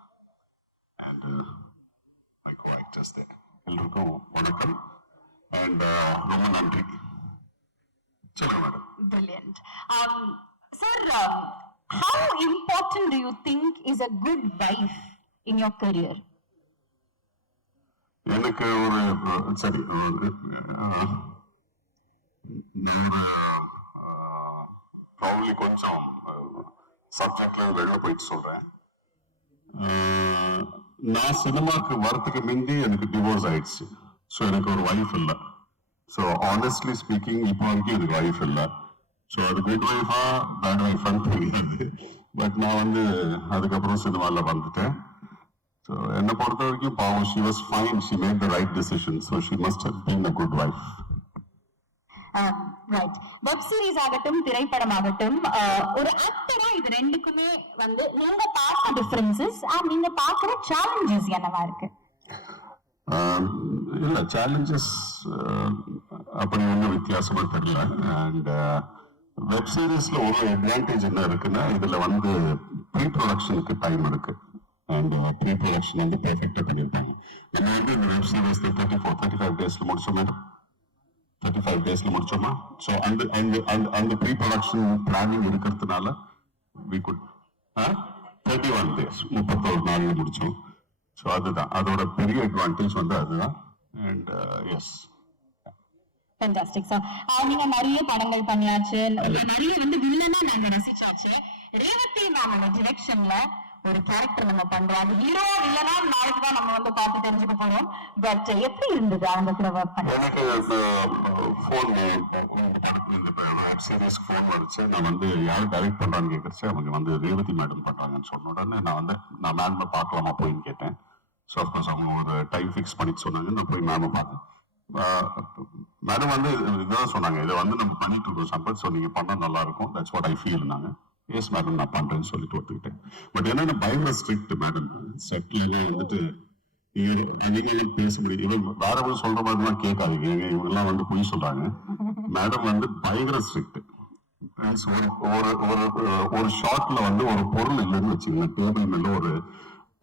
and my co-actors there, எல்லோருக்கும் வணக்கம் அண்ட் ரொம்ப நன்றி. சொல்லுங்க madam. Brilliant. Sir, how important do you think is a good wife in your career? எனக்கு ஒரு சரி, ப்ராபப்லி கொஞ்சம் சப்ஜெக்ட்ல வெளில போயிட்டு சொல்றேன். நான் சினிமாக்கு வரத்துக்கு முந்தி எனக்கு டிவோர்ஸ் ஆயிடுச்சு. ஸோ எனக்கு ஒரு வைஃப் இல்லை. ஸோ ஆனஸ்ட்லி ஸ்பீக்கிங் இப்போ வரைக்கும் எனக்கு வைஃப் இல்லை. ஸோ அது குட் வைஃபா பேட் வைஃபான்னு தெரியாது. பட் நான் வந்து அதுக்கப்புறம் சினிமாவில் வந்துட்டேன். ஸோ என்னை பொறுத்த வரைக்கும் பாவம், she was fine, she made the right decision. So she must have been a good wife. Right, web series ஆகட்டும் திரைப்படம் ஆகட்டும், ஒரு ஆக்டரா இது ரெண்டுக்குமே வந்து நீங்க பார்க்க டிஃபரன்சஸ் அண்ட் நீங்க பார்க்குற சேலஞ்சஸ் என்னவா இருக்கு? இல்ல சேலஞ்சஸ் அப்படி ஒன்றும் வித்தியாசமா தெரியல. அண்ட் வெப் சீரிஸ்ல ஒரு அட்வான்டேஜ் என்ன இருக்குன்னா இதுல வந்து ப்ரீ ப்ரொடக்ஷனுக்கு டைம் இருக்கு. அண்ட் ப்ரீ ப்ரொடக்ஷன் வந்து பெர்ஃபெக்டா பண்ணியிருப்பாங்க. நம்ம வந்து இந்த வெப் சீரிஸ் 35 டேஸ்ல முடிச்சோம், 35 டேஸ்ல முடிச்சோமா. ஸோ அந்த ப்ரீ ப்ரொடக்ஷன் பிளானிங் இருக்கிறதுனால வி குட் 31 டேஸ் 31 நாள்ல முடிச்சோம். ஸோ அதுதான் அதோட பெரிய அட்வான்டேஜ் வந்து அதுதான். And yes fantastic sir. நீங்க நிறைய படங்கள் பண்ணியாச்சு, நிறைய வந்து வில்லனா நாங்க ரசிச்சாச்சு. ரேவதி மேமோட டிரெக்ஷன்ல ஒரு கேரக்டர் நம்ம பண்றோம், அது ஹீரோ வில்லனா நாளைக்கு தான் நம்ம வந்து பார்த்து தெரிஞ்சுக்க போறோம். பட் எப்படி இருந்தது அந்த கூட ஒர்க் பண்ண? எனக்கு ஃபோன் சீரியஸ் ஃபோன் வந்துச்சு. நான் வந்து யாரும் டைரக்ட் பண்றான்னு கேட்கறச்சு, அவங்க வந்து ரேவதி மேடம் பண்றாங்கன்னு சொன்ன உடனே நான் மேம் பார்க்கலாமா போயின்னு கேட்டேன். ஸோ அஃப்கோர்ஸ் அவங்க ஒரு டைம் ஃபிக்ஸ் பண்ணி சொன்னாங்க. நான் போய் மேமை பார்த்தேன். மேடம் வந்து இதுதான் சொன்னாங்க, இதை வந்து நம்ம பண்ணிட்டு இருக்கோம் சம்பத், ஸோ நீங்க பண்ணா நல்லா இருக்கும், தட்ஸ் வாட் ஐ ஃபீல். நாங்க எஸ் மேடம் நான் பண்றேன்னு சொல்லிட்டு ஒத்துக்கிட்டேன். பட் என்னன்னா பயங்கர ஸ்ட்ரிக்ட் மேடம். செட்ல வந்துட்டு நீங்க பேச முடியும், இவங்க வேற எவ்வளவு சொல்ற மாதிரிலாம் கேட்காதீங்க, இவங்க எல்லாம் வந்து பொய் சொல்றாங்க. மேடம் வந்து பயங்கர ஸ்ட்ரிக்ட். ஒரு ஷாட்ல வந்து ஒரு பொருள் இல்லைன்னு வச்சுங்களேன், டேபிள் மேல ஒரு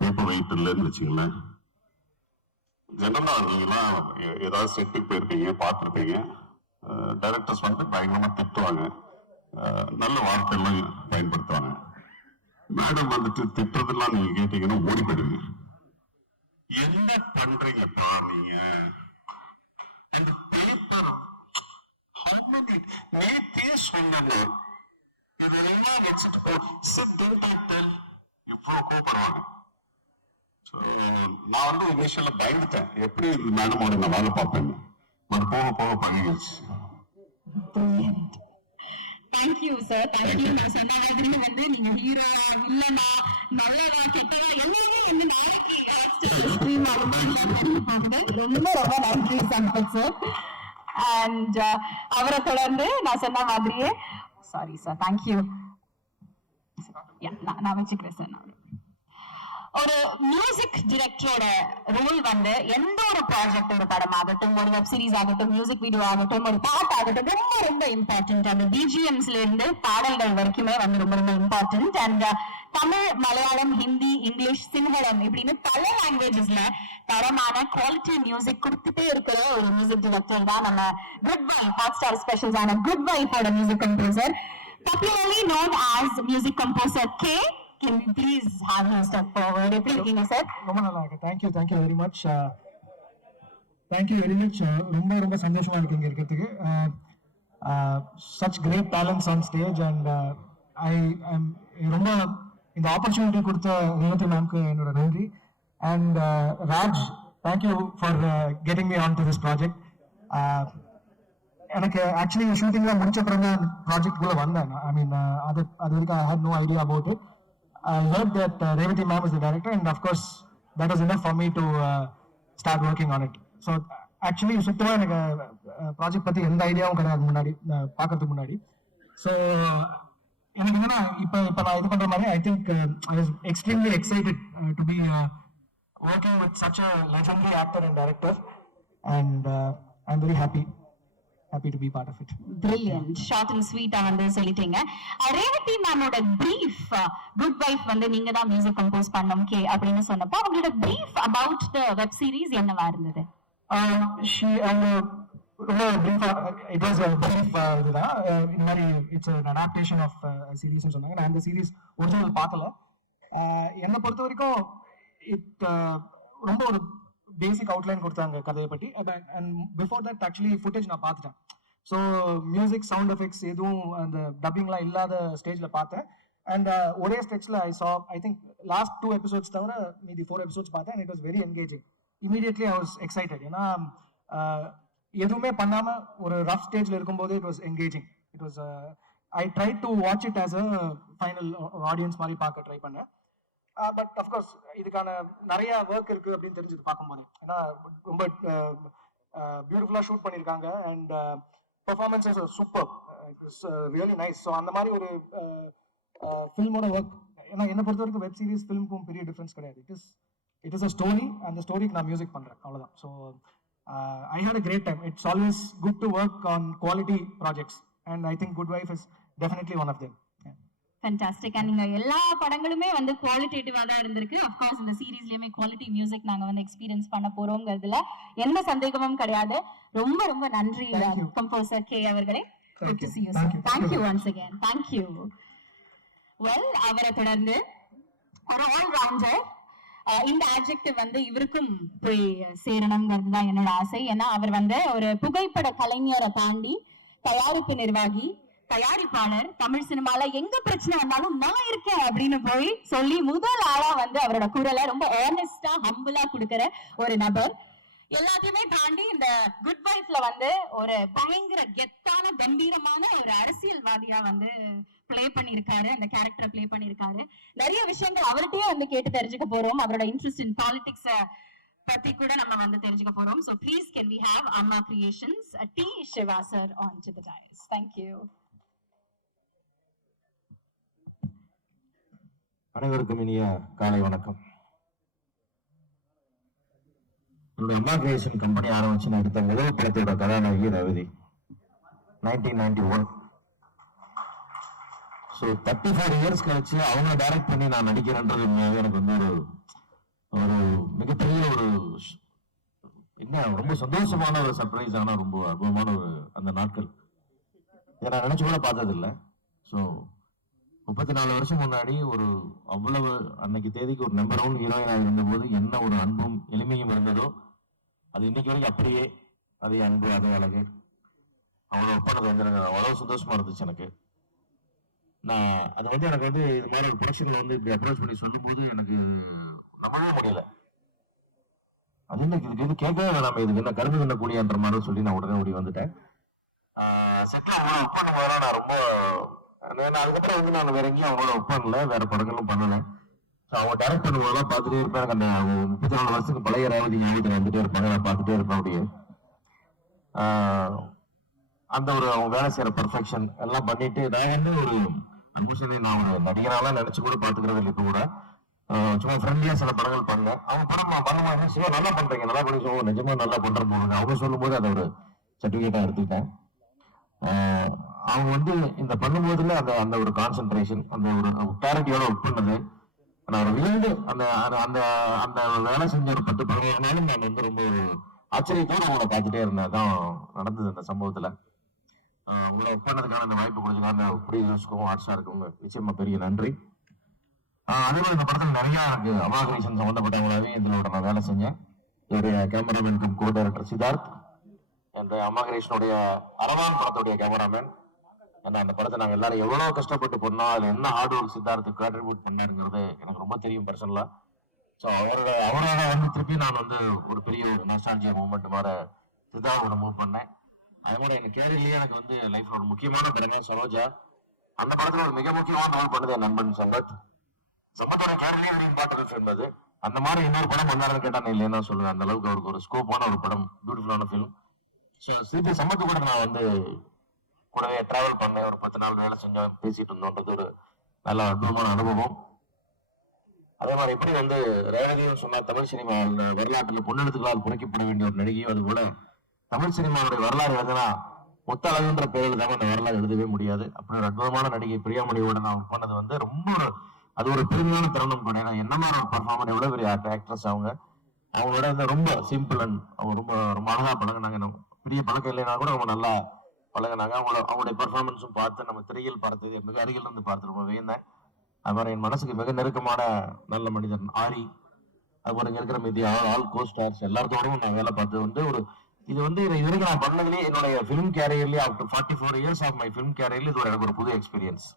பேப்பர் வெயிட் இல்லைன்னு வச்சுங்களேன். ஜெனரலா நீங்களாம் ஏதாவது செட்டுக்கு போயிருப்பீங்க, பார்த்துருப்பீங்க, டைரக்டர்ஸ் வந்து பயங்கரமா திட்டுவாங்க, நல்ல வார்த்தையெல்லாம் பயன்படுத்துவாங்க. மேடம் வந்துட்டு திட்டுறதெல்லாம் நீங்க கேட்டீங்கன்னா ஓடி போயிடுங்க. என்ன பண்றீங்கப்பா நீங்க? இந்த பேப்பர் நேத்தே சொன்னேன், இதெல்லாம் வச்சுட்டு இவ்வளவு கூப்பிடுவாங்க. நான் வந்து இனிஷியல்ல பயந்துட்டேன், எப்படி மேடமோட நான் வேலை பார்ப்பேன். பட் போக போக பழகிடுச்சு. Thank you sir, thank you. நான் சொன்ன மாதிரி வந்து நீங்க ஹீரோ இல்லனா நல்லதா கெட்டதா என்னையே என்ன ரொம்ப ரொம்ப நன்றி சம்பத் சார். அண்ட் அவரை தொடர்ந்து நான் சொன்ன மாதிரியே சாரி சார், தேங்க்யூ. நான் வச்சுக்கிறேன் சார். நான் ஒரு மியூசிக் டிரெக்டரோட ரோல் வந்து எந்த ஒரு ப்ராஜெக்ட், ஒரு படம் ஆகட்டும், ஒரு வெப் சீரிஸ் ஆகட்டும், மியூசிக் வீடியோ ஆகட்டும், ஒரு பாட்டு ஆகட்டும், ரொம்ப ரொம்ப இம்பார்ட்டன்ட். அந்த பிஜிஎம்ஸ்ல இருந்து பாடல்கள் வரைக்குமே வந்து ரொம்ப ரொம்ப important. And Tamil, Malayalam, Hindi, English, Sinhala இப்படின்னு பல லாங்குவேஜஸ்ல தரமான குவாலிட்டி மியூசிக் கொடுத்துட்டே இருக்கிற ஒரு மியூசிக் டிரெக்டர் தான் நம்ம குட் வைப் ஹாட்ஸ்டார் ஸ்பெஷல்ஸ் ஆன குட் வைப்போட music composer, popularly known as music composer K. Can you please have him step forward? எப்படி இருக்கீங்க சார்? ரொம்ப நல்லா இருக்கு. Thank you very much. Thank you very much. ரொம்ப ரொம்ப சந்தோஷமா இருக்கு இங்க இருக்கிறதுக்கு. Such great talents on stage. And ரொம்ப இந்த ஆப்பர்ச்சுனிட்டி கொடுத்த ரேவதி மேம்க்கு என்னோட நன்றி. And Raj, thank you for getting me on to this project. எனக்கு ஆக்சுவலி ஷூட்டிங்ல முடிச்ச அப்புறம் தான் ப்ராஜெக்ட் குள்ள வந்தேன். ஐ மீன் அது வரைக்கும் I had no idea about it. I heard that Revati ma'am is the director, and of course that was enough for me to start working on it. So actually சுத்தமா எனக்கு ப்ராஜெக்ட் பத்தி எந்த ஐடியாவும் கிடையாது முன்னாடி பார்க்கறதுக்கு முன்னாடி. ஸோ எனக்கு என்னன்னா இப்போ நான் இது பண்ற மாதிரி I think I was extremely excited to be working with such a legendary actor and director, and I'm very happy to be part of it. Brilliant, short and sweet ஆ வந்து சொல்லிட்டீங்க. ரேவதி மேமோட பிரீஃப் குட் வைஃப் வந்து நீங்க தான் மியூசிக் கம்போஸ் பண்ணோம் கே அப்படின்னு சொன்னப்போ அவங்களோட brief about the web series என்னவா இருந்தது? ரொம்ப பிரீஃபா இட் வாஸ் பிரீஃப். இதுதான் இந்த மாதிரி it's an adaptation of series சொன்னாங்க. நான் அந்த சீரிஸ் ஒரிஜினல் பார்க்கல. என்னை பொறுத்த வரைக்கும் ரொம்ப ஒரு பேசிக் அவுட்லைன் கொடுத்தாங்க கதையை பற்றி. And before that actually footage நான் பார்த்துட்டேன். ஸோ மியூசிக், சவுண்ட் எஃபெக்ட்ஸ் எதுவும் அந்த டப்பிங்லாம் இல்லாத ஸ்டேஜில் பார்த்தேன். அண்ட் ஒரே ஸ்டெச்சில் ஐ திங்க் லாஸ்ட் 2 எபிசோட்ஸ் தவிர மீதி 4 எபிசோட்ஸ் பார்த்தேன். And it was very engaging. Immediately I was excited. ஏன்னா எதுவுமே பண்ணாமல் ஒரு ரஃப் ஸ்டேஜில் இருக்கும்போது it was engaging. It was I try to watch it as a final audience மாதிரி பார்க்க ட்ரை பண்ணேன். பட் அஃப்கோர்ஸ் இதுக்கான நிறைய ஒர்க் இருக்கு அப்படின்னு தெரிஞ்சது பார்க்கும்போது. ஏன்னா ரொம்ப பியூட்டிஃபுல்லா ஷூட் பண்ணியிருக்காங்க. And performances are superb. It was really nice. So அந்த மாதிரி ஒரு ஃபில்மோட ஒர்க், ஏன்னா என்னை பொறுத்த வரைக்கும் வெப் சீரிஸ் ஃபிலிமுக்கும் பெரிய டிஃப்ரென்ஸ் கிடையாது. இட் இஸ் அ ஸ்டோரி, அந்த ஸ்டோரிக்கு நான் மியூசிக் பண்றேன், அவ்வளவுதான். So I had a great time. It's always good to work on quality projects, and I think Good Wife is definitely one of them. Fantastic. And நீங்க எல்லா படங்களுமே வந்து குவாலிட்டேட்டிவா தான் இருந்திருக்கு. அஃப்கோர்ஸ் இந்த சீரீஸ்லயுமே குவாலிட்டி மியூசிக் நாங்க வந்து எக்ஸ்பீரியன்ஸ் பண்ண போறோங்கிறதுல எந்த சந்தேகமும் கிடையாது. ரொம்ப ரொம்ப நன்றி கம்போசர் கே அவர்களே. Good to see you, sir. Thank you once again. Thank you. Well, அவரை தொடர்ந்து ஒரு ஆல் ரவுண்டர், இந்த ஆட்ஜெக்டிவ் வந்து இவருக்கும் போய் சேரணுங்கிறது தான் என்னோட ஆசை. ஏன்னா அவர் வந்து ஒரு புகைப்பட கலைஞரை தாண்டி தயாரிப்பு நிர்வாகி, தயாரிப்பாளர், தமிழ் சினிமால எங்க பிரச்சனை வந்தாலும் நான் இருக்கேன் அப்படின்னு போய் சொல்லி முதல் ஆளா வந்து அவரோட குரலை ரொம்ப ஏர்னஸ்டா ஹம்பிளா கொடுக்கிற ஒரு நபர். எல்லாத்தையுமே தாண்டி இந்த குட் வைஃப்ல வந்து ஒரு பயங்கர கெத்தான கம்பீரமான ஒரு அரசியல்வாதியா வந்து பிளே பண்ணிருக்காரு, அந்த கேரக்டர் பிளே பண்ணிருக்காரு. நிறைய விஷயங்கள் அவர்கிட்டயே வந்து கேட்டு தெரிஞ்சுக்க போறோம். அவரோட இன்ட்ரெஸ்ட் இன் பாலிடிக்ஸ் பத்தி கூட நம்ம வந்து தெரிஞ்சுக்க போறோம். So please can we have Amma Creations T Shiva sir on to the dais. Thank you. அனைவருக்கும் இனிய காலை வணக்கம். என்னோட அம்மா கிரியேஷன் கம்பெனி ஆரம்பிச்சு எடுத்த முதல் படத்தோட கதாநாயகி ரேவதி, 1991. ஸோ 34 இயர்ஸ் கழிச்சு அவங்க டைரக்ட் பண்ணி நான் நடிக்கிறேன்றது எனக்கு வந்து ஒரு மிகப்பெரிய ஒரு என்ன ரொம்ப சந்தோஷமான ஒரு சர்ப்ரைஸ், ஆனா ரொம்ப அற்புதமான ஒரு அந்த நாட்கள் இதை நான் நினைச்சு கூட பார்த்தது இல்லை. ஸோ 34 வருஷம் முன்னாடி ஒரு அவ்வளவு அன்னைக்கு தேதிக்கு ஒரு நம்பர் 1 ஹீரோயினாக இருந்தபோது என்ன ஒரு அன்பும் எளிமையும் இருந்ததோ அது இன்னைக்கு வரைக்கும் அப்படியே அதே அன்பு அதே அழகு அவ்வளோ ஒப்பனது வந்து எனக்கு அவ்வளவு சந்தோஷமா இருந்துச்சு. எனக்கு நான் அது வந்து எனக்கு வந்து இது மாதிரி ஒரு ப்ரொடக்ஷன்ல வந்து இப்படி அப்ரோச் பண்ணி சொல்லும் போது எனக்கு நம்பவே முடியல. அது இன்னைக்கு இதுக்கு எது கேட்கவே வேணாமே, இதுக்கு என்ன கருது பண்ணக்கூடியன்ற மாதிரி சொல்லி நான் உடனே ஓடி வந்துட்டேன். செட்டில் அவங்களோட ஒர்க் பண்ணும் போதெல்லாம் நான் ரொம்ப அதுக்கப்புறம் வந்து நான் வேற எங்கேயும் அவங்களோட ஒர்க் பண்ணல, வேற படங்களும் பண்ணல. அவங்க டைரக்ட் பண்ணும்போதெல்லாம் பார்த்துட்டே இருப்பேன். எனக்கு அந்த 34 வருஷத்துக்கு பழைய ரேவதி ஞாபகத்தில் வந்துட்டே இருப்பாங்க, நான் பார்த்துட்டே இருப்பேன். அப்படியே அந்த ஒரு அவங்க வேலை செய்யற பெர்ஃபெக்ஷன் எல்லாம் பண்ணிட்டு நான் வந்து ஒரு அல்மோஸ்ட் நான் ஒரு நடிகராலாம் நினைச்சு கூட பாத்துக்கிறது இல்லை. இப்போ கூட சும்மா ஃப்ரெண்ட்லியா சில படங்கள் பண்ணேன். அவங்க படம் பண்ணுவாங்க, சிவா நல்லா பண்றீங்க, நல்லா பண்ணி சொல்லுவோம், நிஜமா நல்லா பண்ற போடுங்க அவங்க சொல்லும் போது அதை ஒரு சர்டிபிகேட்டா எடுத்துக்கிட்டேன். அவங்க வந்து இந்த பண்ணும்போதுல அந்த அந்த ஒரு கான்சென்ட்ரேஷன், அந்த ஒரு கிளாரிட்டியோட ஒர்க் பண்ணது, நான் விழுந்து அந்த அந்த அந்த வேலை செஞ்ச ஒரு 10-15 நாளும் நான் வந்து ரொம்ப ஒரு ஆச்சரியத்தோடு அவங்கள பார்த்துட்டே இருந்தேன். தான் நடந்தது அந்த சம்பவத்துல. உங்களை ஒர்க் பண்ணதுக்கான அந்த வாய்ப்பு கொடுத்துக்கான புரிய யூஸ்க்கும் ஹாட்ஸா இருக்கும் நிச்சயமா பெரிய நன்றி. அதே மாதிரி இந்த படத்துல நிறைய எனக்கு அம்மா கிரியேஷன் சம்பந்தப்பட்டவங்களாவே இதோட நான் வேலை செஞ்சேன். என்னுடைய கேமராமேன் கோ டைரக்டர் சித்தார்த், என்ற அம்மா கிரியேஷனுடைய அரவான் படத்துடைய கேமராமேன். ஏன்னா அந்த படத்தை நாங்கள் எல்லாரும் எவ்வளவு கஷ்டப்பட்டு பண்ணோம், அதுல என்ன ஹார்ட் ஒர்க் சித்தார்த்து கான்ட்ரிபியூட் பண்ணாருங்கிறது எனக்கு ரொம்ப தெரியும் பர்சனலா. ஸோ அவரோட வந்து திருப்பி நான் வந்து ஒரு பெரிய நாஸ்டால்ஜியா மூவ்மெண்ட் மாதிரி சித்தார்த்தோட மூவ் பண்ணேன். அதே மாதிரி எனக்கு கேரியர்லயே எனக்கு வந்து லைஃப்ல ஒரு முக்கியமான படங்க சரோஜா. அந்த படத்துல ஒரு மிக முக்கியமான ரோல் பண்ணது என் நண்பன் சம்பத். சம்பத்தோட கேரியர்லயே ஒரு இம்பார்ட்டன்ட் ஃபிலிம் அது. அந்த மாதிரி இன்னொரு படம் வந்தாருன்னு கேட்டா நான் இல்லைன்னு சொல்லுவேன். அந்த அளவுக்கு அவருக்கு ஒரு ஸ்கோப்பான ஒரு படம், பியூட்டிஃபுல்லான ஃபிலிம். திருப்பி சம்பத்து கூட நான் வந்து கூடவே டிராவல் பண்ணேன், ஒரு 10 நாள் வேலை செஞ்சோம், பேசிட்டு இருந்தோன்றது ஒரு நல்ல அற்புதமான அனுபவம். அதே மாதிரி எப்படி வந்து ரேவதியும் சொன்னா தமிழ் சினிமா வரலாற்றில் பொன்னெழுத்துக்களால் புரைக்கப்பட வேண்டிய ஒரு நடிகையும், அது போல தமிழ் சினிமாவுடைய வரலாறு எழுதுனா முத்தழகுன்ற பேர் எழுதாம அந்த வரலாறு எழுதவே முடியாது. அப்படி ஒரு அற்புதமான நடிகை பிரியாமணியோட நான் பண்ணது வந்து ரொம்ப அது ஒரு பெருமையான தருணம் கூட. என்ன மாதிரி பர்ஃபார்மர், எவ்வளவு பெரிய ஆக்ட்ரஸ் அவங்களோட வந்து ரொம்ப சிம்பிள் அண்ட் அவங்க ரொம்ப ரொம்ப அழகா பழகினாங்க. பெரிய பழக்கம் இல்லைன்னா கூட அவங்க நல்லா பழகினாங்க. அவங்களுடைய பெர்ஃபார்மன்ஸும் பார்த்து நம்ம திரையில் பார்த்தது மிக அருகில் இருந்து பார்த்து ரொம்ப வியந்தேன். அது மாதிரி என் மனசுக்கு மிக நெருக்கமான நல்ல மனிதன் ஆரி, அது போல இங்க இருக்கிற மீதி ஆல் கோ ஸ்டார்ஸ் எல்லாத்தோடையும் நான் வேலை பார்த்து வந்து ஒரு இது வந்து இது வரைக்கும் நான் பண்ணதுலேயே என்னுடைய ஃபிலிம் கேரியர்லேயே after 44 years of my film கேரியர்ல இது எனக்கு ஒரு புது எக்ஸ்பீரியன்ஸ்.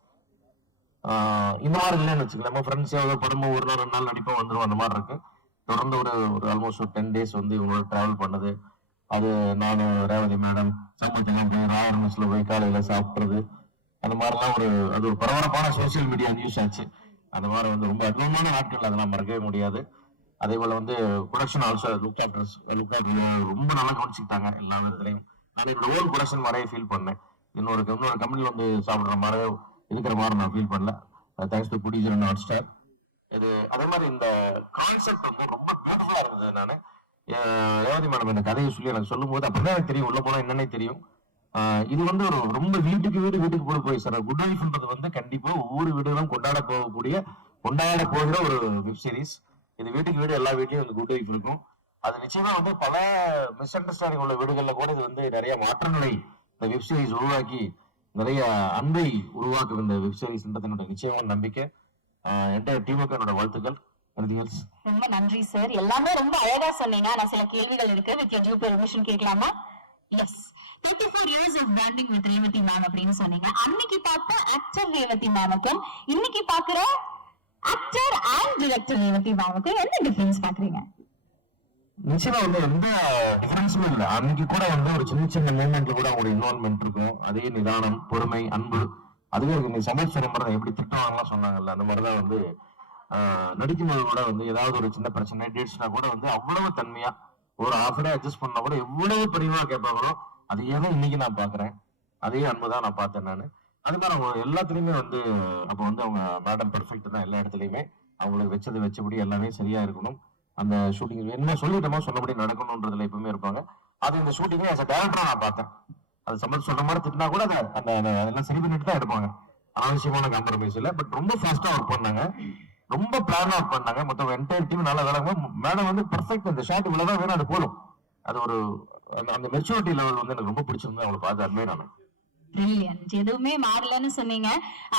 இந்த மாதிரி இல்லைன்னு வச்சுக்கலாம். நம்ம ஃப்ரெண்ட்ஸ் ஏதாவது படமோ ஒரு நாள் 2 நாள் நடிப்போம் வந்துடும், அந்த மாதிரி இருக்கு. தொடர்ந்து ஒரு ஆல்மோஸ்ட் 10 days வந்து இவங்களோட டிராவல் பண்ணது, அது நானும் ரேவதி மேடம் சம்பத்தெல்லாம் போய் ராயர் மெஸ்ல போய் காலையில சாப்பிட்றது, அந்த மாதிரிலாம் அது ஒரு பரபரப்பான சோசியல் மீடியா நியூஸ் ஆச்சு. அந்த மாதிரி வந்து ரொம்ப அற்புதமான நாட்கள், அதெல்லாம் மறக்கவே முடியாது. அதே போல வந்து ப்ரொடக்ஷன் ஆல்சோ லுக் ஆஃப்டர் ரொம்ப நல்லா கவனிச்சுக்கிட்டாங்க எல்லா விதத்துலையும். நான் என்னோட ஓன் ப்ரொடக்ஷன் மாதிரியே ஃபீல் பண்ணேன். இன்னொரு கம்பெனி வந்து சாப்பிடுற மாதிரி இருக்கிற மாதிரி நான் ஃபீல் பண்ணல. Thanks to producer and hot star. இது அதே மாதிரி இந்த கான்செப்ட் வந்து ரொம்ப பியூட்டிஃபுல்லா இருந்தது. நான் ரேவதி மேடம் இந்த கதையை சொல்லி எனக்கு சொல்லும் போது அப்படிதான் எனக்கு தெரியும், உள்ள போனா என்னன்னே தெரியும். இது வந்து ஒரு ரொம்ப வீட்டுக்கு போய் சார் குட் லைஃப்ன்றது வந்து கண்டிப்பா ஒவ்வொரு வீடுகளும் கொண்டாட போகிற ஒரு வெப் சீரிஸ். இது வீட்டுக்கு வீடு எல்லா வீட்லயும் வந்து குட் லைஃப் இருக்கும். அது நிச்சயமா வந்து பல மிஸ் அண்டர்ஸ்டாண்டிங் உள்ள வீடுகள்ல கூட இது வந்து நிறைய மாற்றங்களை இந்த வெப் சீரிஸ் உருவாக்கி நிறைய அன்பை உருவாக்கும் இந்த வெப் சீரிஸ்ன்றது என்னோட நிச்சயமான நம்பிக்கை. என்டையர் டீமுக்கு என்னோட வாழ்த்துக்கள். ரொம்ப நன்றி சார், எல்லாமே ரொம்ப அழகா சொன்னீங்க. நான் சில கேள்விகள் இருக்கு, வித் யூ பெர்மிஷன் கேட்கலாமா? Yes. 34 years of branding with Revathi ma'am அப்படின்னு சொன்னீங்க. அன்னைக்கு பார்த்த ஆக்டர் ரேவதி மேமுக்கும் இன்னைக்கு பாக்குற ஆக்டர் அண்ட் டைரக்டர் ரேவதி மேமுக்கும் என்ன டிஃபரன்ஸ் பாக்குறீங்க? நிச்சயமா வந்து எந்த டிஃபரன்ஸுமே இல்லை. அன்னைக்கு கூட வந்து ஒரு சின்ன மூமெண்ட்ல கூட அவங்களோட இன்வால்மெண்ட் இருக்கும். அதே நிதானம், பொறுமை, அன்பு, அதுவே இருக்கு. நீ சமையல் சொன்ன மாதிரி எப்படி திட்டுவாங்கலாம் சொன்னாங்கல்ல, அந்த மாதிரிதான் வந்து நடிக்கும்போது கூட வந்து ஏதாவது ஒரு சின்ன பிரச்சனை டேட்ஸ்னா கூட வந்து அவ்வளவு தன்மையா ஒரு ஹாஃப் டே அட்ஜஸ்ட் பண்ணா கூட எவ்வளவு பெரியவா கேட்பாங்களோ அதையே தான் இன்னைக்கு நான் பாக்குறேன். அதே அன்புதான் நான் பார்த்தேன் நான். அது மாதிரி அவங்க எல்லாத்துலயுமே வந்து அப்ப வந்து அவங்க மேடம் பெர்ஃபெக்ட் தான் எல்லா இடத்துலயுமே. அவங்களுக்கு வச்சபடி எல்லாமே சரியா இருக்கணும். அந்த ஷூட்டிங் என்ன சொல்லிட்டோமோ சொன்னபடி நடக்கணும்ன்றதுல எப்பவுமே இருப்பாங்க. அது இந்த ஷூட்டிங் ஆஸ் அ டேரக்டரா நான் பார்த்தேன். அது சம்பளம் சொல்ற மாதிரி திட்டினா கூட அதெல்லாம் சரி பண்ணிட்டு தான் எடுப்பாங்க. அனாவசியமான காம்ப்ரமைஸ் இல்லை. பட் ரொம்ப ஃபாஸ்டா ஒர்க் பண்ணாங்க, ரொம்ப பிளான் ஒர்க் பண்ணாங்க. மொத்தம் என்டையர் டீம் நல்லா வேலை. மேடம் வந்து பெர்ஃபெக்ட். இந்த ஷாட் இவ்வளவுதான் வேணும், அது போதும். அது ஒரு அந்த மெச்சூரிட்டி லெவல் வந்து எனக்கு ரொம்ப பிடிச்சிருந்தது. அவங்களை பார்த்து அட்மையர் நான். பிரில்லியன்ட், எதுவுமே மாறலன்னு சொன்னீங்க.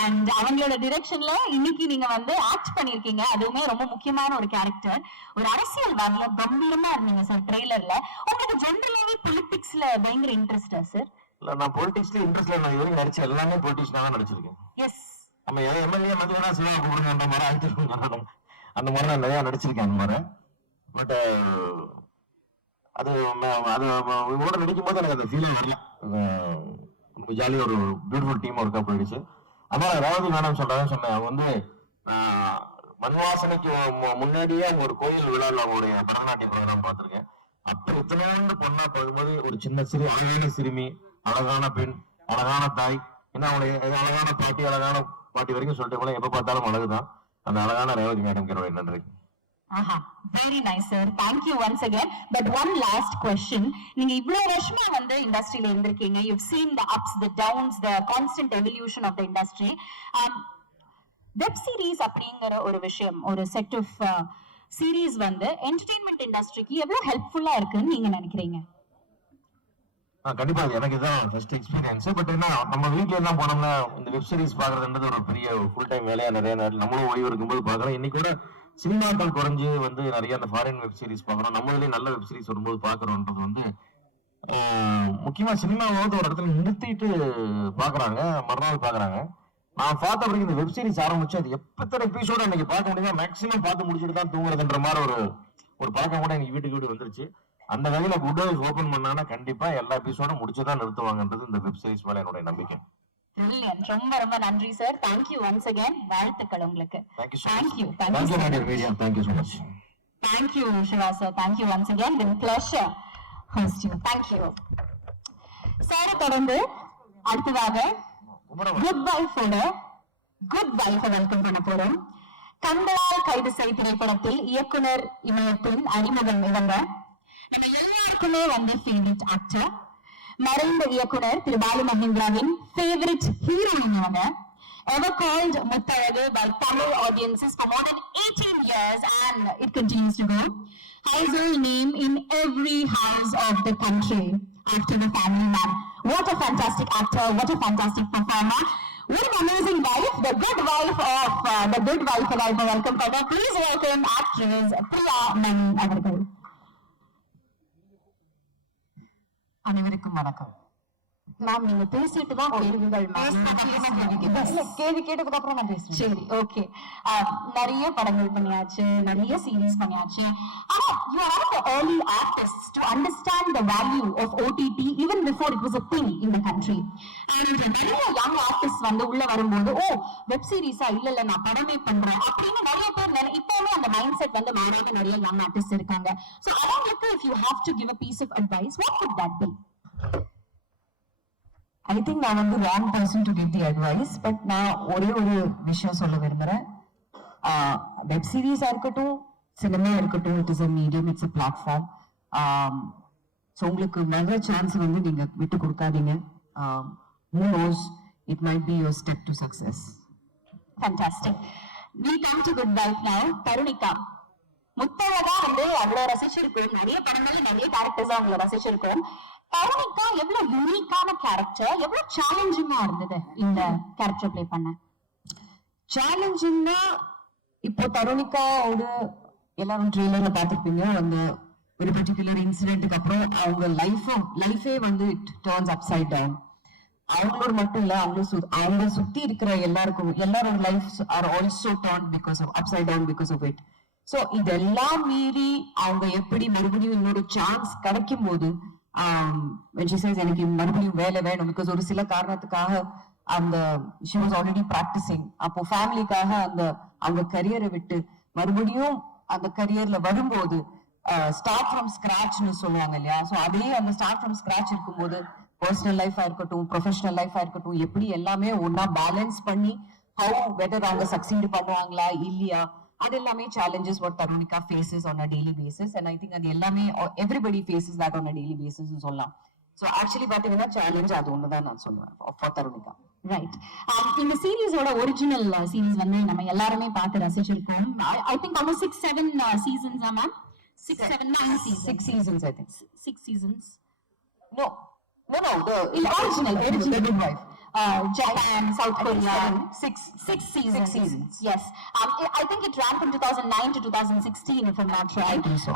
அண்ட் அவங்களோட டிரெக்ஷன்ல இன்னைக்கு நீங்க வந்து ஆக்ட் பண்ணிருக்கீங்க. அதுவுமே ரொம்ப முக்கியமான ஒரு கேரக்டர். ஒரு அரசியல் வாங்கல கம்பீரமா இருந்தீங்க சார் ட்ரெய்லர்ல. உங்களுக்கு ஜெனரலாவே பொலிட்டிக்ஸ்ல பயங்கர இன்ட்ரெஸ்டா சார்? இல்ல, நான் பொலிட்டிக்ஸ்ல இன்ட்ரெஸ்ட்ல நான் இதுவரைக்கும் நடிச்ச எல்லாமே பொலிட்டிக்ஸ்னா தான் நடிச்சிருக்கேன். எஸ். நம்ம எம்எல்ஏ மதியனா சிவா கூப்பிடுங்க மாதிரி அழைச்சிருக்கோம். அந்த மாதிரி நான் நிறைய நடிச்சிருக்கேன் அந்த மாதிரி. பட் அது இவங்களோட நடிக்கும் போது எனக்கு அந்த ஃபீலே வரல. ரொம்ப ஜாலியாக ஒரு பியூட்டிஃபுல் டீம் ஒர்க்கா போயிடுச்சு. அதனால ரேவதி மேடம் சொன்னதான் சொன்னேன். அவங்க வந்து மண்வாசனைக்கு முன்னாடியே அவங்க ஒரு கோயில் விழாவில் அவங்களுடைய பரதநாட்டிய ப்ரோக்ராம் பார்த்திருக்கேன். அப்ப இத்தனை பொண்ணா பார்க்கும்போது ஒரு சின்ன அழகான சிறுமி, அழகான பெண், அழகான தாய், ஏன்னா அவங்களுடைய அழகான பாட்டி வரைக்கும் சொல்லிட்டு கூட எப்ப பார்த்தாலும் அழகுதான். அந்த அழகான ரேவதி மேடம் என்னுடைய நன்றி. Very nice sir, thank you once again. But one last question, நீங்க இவ்வளவு வருஷமா வந்து இண்டஸ்ட்ரியில இருந்திருக்கீங்க. You've seen the ups, the downs, the constant evolution of the industry. Web series அப்படிங்கிற ஒரு விஷயம், ஒரு செட் ஆஃப் சீரீஸ் வந்து என்டர்டெயின்மெண்ட் இண்டஸ்ட்ரிக்கு எவ்வளவு ஹெல்ப்ஃபுல்லா இருக்குன்னு நீங்க நினைக்கிறீங்க? கண்டிப்பா எனக்கு இதான் ஃபர்ஸ்ட் எக்ஸ்பீரியன்ஸ். பட் என்ன நம்ம வீட்டுல எல்லாம் போனோம்னா இந்த வெப் சீரிஸ் பாக்குறதுன்றது ஒரு பெரிய ஃபுல் டைம் வேலையா நிறைய நம்மளும் ஓய்வு இருக்கும்போது பாக்குறோம். இன்னைக்கு கூட சினிமாக்கள் குறைஞ்சு வந்து நிறைய அந்த ஃபாரின் வெப் சீரிஸ் பாக்குறோம். நம்மளே நல்ல வெப் சீரிஸ் வரும்போது பாக்குறோம்ன்றது வந்து முக்கியமா சினிமாவது ஒரு இடத்துல நிறுத்திட்டு பாக்குறாங்க, மறுநாள் பாக்குறாங்க. நான் பார்த்த வரைக்கும் இந்த வெப் சீரிஸ் ஆரம்பிச்சு அது எப்பத்தனை எபிசோட இன்னைக்கு பார்க்க முடியுமா மேக்ஸிமம் பார்த்து முடிச்சுட்டு தான் தூங்குறதுன்ற மாதிரி ஒரு பழக்கம் கூட எனக்கு வீட்டுக்கு வந்துருச்சு. அந்த வகையில குட் ஹவுஸ் ஓபன் பண்ணாங்கன்னா கண்டிப்பா எல்லா எபிசோடும் முடிச்சுதான் நிறுத்துவாங்கன்றது இந்த வெப் சீரிஸ் மேல என்னுடைய நம்பிக்கை. ரொம்ப ரொம்ப நன்றி sir. Thank you once again. வாழ்த்துக்கள் உங்களுக்கு. Thank you so much. Thank you Shiva sir. Thank you once again. Been pleasure host you. Thank you. Sir தொடர்ந்து அடுத்ததாக குட் வைஃப் வெல்கம் பண்ண போறோம். கண்களால் கைது செய் திரைப்படத்தில் இயக்குனர் இமயத்தின் அறிமுகம் இவங்க. நம்ம எல்லாருக்குமே வந்து ஃபேவரட் ஆக்டர், மறைந்த இயக்குனர் திரு பாலு மகேந்திராவின் ஃபேவரட் ஹீரோயின் அவங்க. Ever called Muttalagu by Tamil audiences for more than 18 years and it continues to go. Has her name in every house of the country after the family man. What a fantastic actor, what a fantastic performer. What an amazing wife, the good wife of the good wife. Welcome, please welcome actress Priya Mani avargal. அனைவருக்கும் வணக்கம். மேம் நீங்க பேசிட்டு தான் கேள்விகள் கேள்வி கேட்டதுக்கு அப்புறம் நான் பேசுறேன். சரி, ஓகே. நிறைய படங்கள் பண்ணியாச்சு, நிறைய சீரீஸ் பண்ணியாச்சு. ஆனா you are one of the early artists to understand the value of OTT even before it was a thing in the country. And நிறைய young artists வந்து உள்ள வரும்போது வெப் சீரிஸா இல்ல நான் படமே பண்றேன் அப்படின்னு நிறைய பேர் இப்பவுமே அந்த மைண்ட் செட் வந்து மாறாத நிறைய young artists இருக்காங்க. So அவங்களுக்கு if you have to give a piece of advice, what would that be? I think நான் வந்து wrong person to give the advice, but நான் ஒரே ஒரு விஷயம் சொல்ல விரும்புறேன். வெப் சீரிஸா இருக்கட்டும், சினிமா இருக்கட்டும், it is a medium, it's a platform. So உங்களுக்கு நல்ல சான்ஸ் வந்து நீங்க விட்டு கொடுக்காதீங்க. Who knows, it might be your step to success. Fantastic. We come to good wife now. Tarunika, முத்தழகா வந்து அவ்வளவு ரசிச்சிருக்கோம். நிறைய படங்கள், நிறைய கேரக்டர்ஸ் அவங்கள ரசிச்சிருக்கோம். தருணிகா எவ்வளவு யூனிக்கான கேரக்டர், எவ்வளவு சேலஞ்சிங்கா இருந்தது இந்த கேரக்டர் பிளே பண்ண? சேலஞ்சிங்னா இப்போ தருணிகாவோட எல்லாரும் ட்ரெய்லர்ல பார்த்திருப்பீங்க. அந்த ஒரு பர்டிகுலர் இன்சிடென்ட்டுக்கு அப்புறம் அவங்க லைஃபே வந்து இட் டர்ன்ஸ் அப்சைட் டவுன். அவங்களோட மட்டும் இல்ல, அவங்க சுத்தி இருக்கிற எல்லாரோட life are also turn because of upside down because of it. So இதெல்லாம் மீறி அவங்க எப்படி மறுபடியும் இன்னொரு சான்ஸ் கிடைக்கும் போது when she says எனக்கு மறுபடியும் வேலை வேணும் பிகாஸ் ஒரு சில காரணத்துக்காக அந்த she was already practicing, அப்போ ஃபேமிலிக்காக அந்த கரியரை விட்டு மறுபடியும் அந்த கரியர்ல வரும்போது ஸ்டார்ட் ஃப்ரம் ஸ்கிராச்னு சொல்லுவாங்க இல்லையா. ஸோ அதே அந்த ஸ்டார்ட் ஃப்ரம் ஸ்கிராச் இருக்கும்போது பர்சனல் லைஃபா இருக்கட்டும், ப்ரொஃபஷனல் லைஃபா இருக்கட்டும், எப்படி எல்லாமே ஒன்னா பேலன்ஸ் பண்ணி வெதர் அவங்க சக்சீட் பண்ணுவாங்களா இல்லையா, அது எல்லாமே challenges what Tarunika faces on a daily basis, and I think அது எல்லாமே everybody faces that on a daily basis னு சொல்லலாம். ஸோ ஆக்சுவலி பாத்தீங்கன்னா சேலஞ்ச் அது ஒண்ணுதான் நான் சொல்லுவேன் ஃபார் தருணிகா. ரைட். இந்த சீரீஸோட ஒரிஜினல் சீரீஸ் வந்து நம்ம எல்லாருமே பார்த்து ரசிச்சிருக்கோம். I think almost 6-7 seasons ma'am. 6-9 seasons, I think. 6 seasons. No, the original The Good Wife. Japan, South Korea. Six seasons. Yes. I think it ran from 2009 to 2016, if I'm not right. I think so.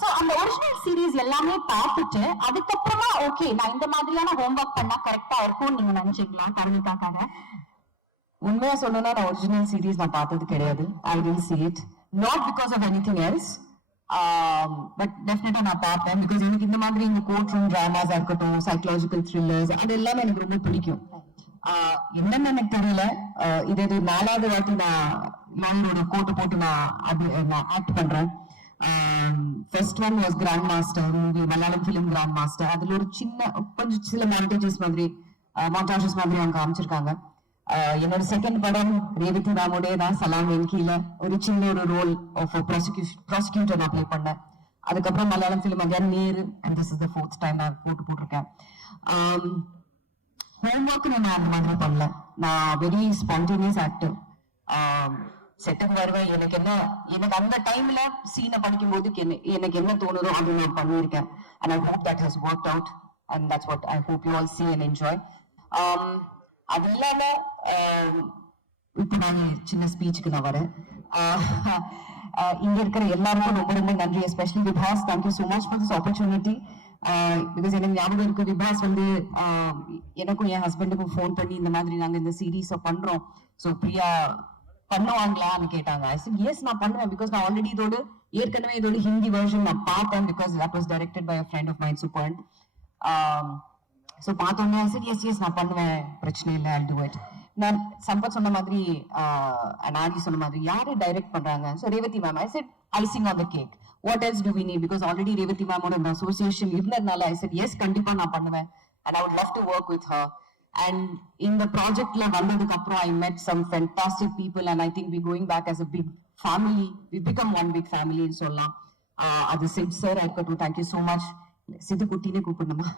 So அந்த ஒரிஜினல் சீரீஸ் எல்லாமே பார்த்துட்டு அதுக்கப்புறமா ஓகே நான் இந்த மாதிரியான ஹோம்வொர்க் பண்ணா கரெக்டா இருக்கும்னு நீங்க நினைச்சீங்களா தருணிகாக்காக? உண்மையா சொல்லணும்னா நான் ஒரிஜினல் சீரீஸ் நான் பார்த்தது கிடையாது. I didn't see it, not because of anything else, but definitely நான் பார்த்தேன் because எனக்கு இந்த மாதிரி இந்த கோர்ட் ரூம் டிராமாஸா இருக்கட்டும், சைக்கலாஜிக்கல் த்ரில்லர்ஸ், அது எல்லாமே எனக்கு ரொம்ப பிடிக்கும். என்னன்னு எனக்கு தெரியல, இது 4வது வாட்டி நான் லாயரோட கோட்டு போட்டு நான் ஆக்ட் பண்றேன். First one was grand master movie, Malayalam film grand master. அதுல ஒரு கொஞ்சம் சில மாண்டேஜஸ் மாதிரி மாண்டாஜஸ் மாதிரி அவங்க காமிச்சிருக்காங்க. என்னோட செகண்ட் படம் ரேவதி ராமோடே தான், சலாம் வென்கில ஒரு சின்ன ஒரு ரோல் ஆஃப் ப்ராசிக்யூட்டர் நான் ப்ளே பண்ணேன். அதுக்கப்புறம் Malayalam film again Nehru, and this is the 4th time நான் போட்டிருக்கேன். ஹோம்ஒர்க் நான் அந்த மாதிரி பண்ணல, நான் வெரி ஸ்பான்டேனியஸ் ஆக்டிவ். செட்டுக்கு வருவேன், எனக்கு அந்த டைம்ல சீனை படிக்கும் போது எனக்கு என்ன தோணுதோ அது நான் பண்ணியிருக்கேன். and I hope that has worked out, and that's what I hope you all see and enjoy. அது இல்லாம இப்ப நான் சின்ன ஸ்பீச்சுக்கு நான் வரேன். இங்க இருக்கிற எல்லாருக்கும் ரொம்ப ரொம்ப நன்றி, especially விபாஸ். Thank you so much for this opportunity. Because எனக்கு ஞாபகம் இருக்கு, விபாஸ் வந்து எனக்கும் என் ஹஸ்பண்டுக்கும் ஃபோன் பண்ணி இந்த மாதிரி நாங்க இந்த சீரீஸை பண்றோம், ஸோ பிரியா பண்ணுவாங்களான்னு கேட்டாங்க. ஐ said yes, நான் பண்ணுவேன் பிகாஸ் நான் ஆல்ரெடி ஏற்கனவே இதோட ஹிந்தி வெர்ஷன் நான் பார்த்தேன் because that was directed by a friend of mine, Supan. So பார்த்தோன்னே I said yes நான் பண்ணுவேன், பிரச்சனை இல்லை, I'll do it. நான் சம்பத் சொன்ன மாதிரி ஆடி சொன்ன மாதிரி யாரு டைரக்ட் பண்றாங்க? So Revathi ma'am. I said icing on the cake, what else do we need? because already Revathi மேமோட அந்த அசோசியேஷன் இருந்ததுனால I said yes, கண்டிப்பா நான் பண்ணுவேன், and I would love to work with her. and இந்த ப்ராஜெக்ட்ல வந்ததுக்கு அப்புறம் I met some fantastic people, and I think we're going back as a big family. We become one big family ன்னு சொல்லலாம். அது சித் சார் இருக்கட்டும், தேங்க்யூ ஸோ மச். சித்து குட்டினே கூப்பிடணுமா?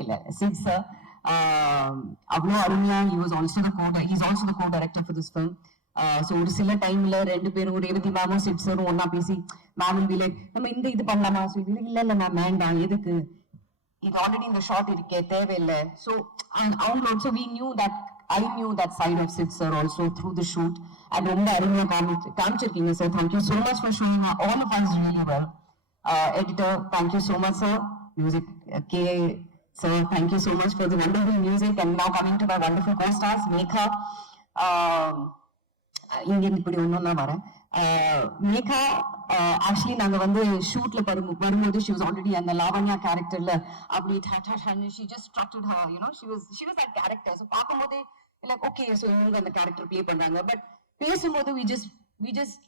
இல்ல, சித் சார் அவ்வளோ அருமையா. he's also the co-director for this film. So ஒரு சில டைம்ல 2 பேரும் ரேவதி மேமும் சித் சாரும் ஒன்னா பேசி மேம் will be like நம்ம இது பண்ணலாமா? ஸோ இல்ல மேம் வேண்டாம், எதுக்கு, இது ஆல்ரெடி இந்த ஷார்ட் இருக்கே, தேவையில்லை. ஸோ அவங்க also I knew that side of Sid sir also through the shoot, and ரொம்ப அருமையா காமிச்சிருக்கீங்க sir. thank you so much for showing all of us really well. Editor, thank you so much sir. Music, sir, thank you so much for the wonderful music. And now coming to my wonderful co-stars, Megha. இங்க இப்படி ஒண்ணும் வரேன். மேகா ஆக்சுவலி நாங்க வந்து ஷூட்ல வரும்போது she was already அந்த லாவண்யா கேரக்டர்ல அப்படி she just strutted her, she was that character. so பாக்கும்போது like okay, so இவங்க அந்த கேரக்டர் ப்ளே பண்றாங்க. பட் பேசும்போது we just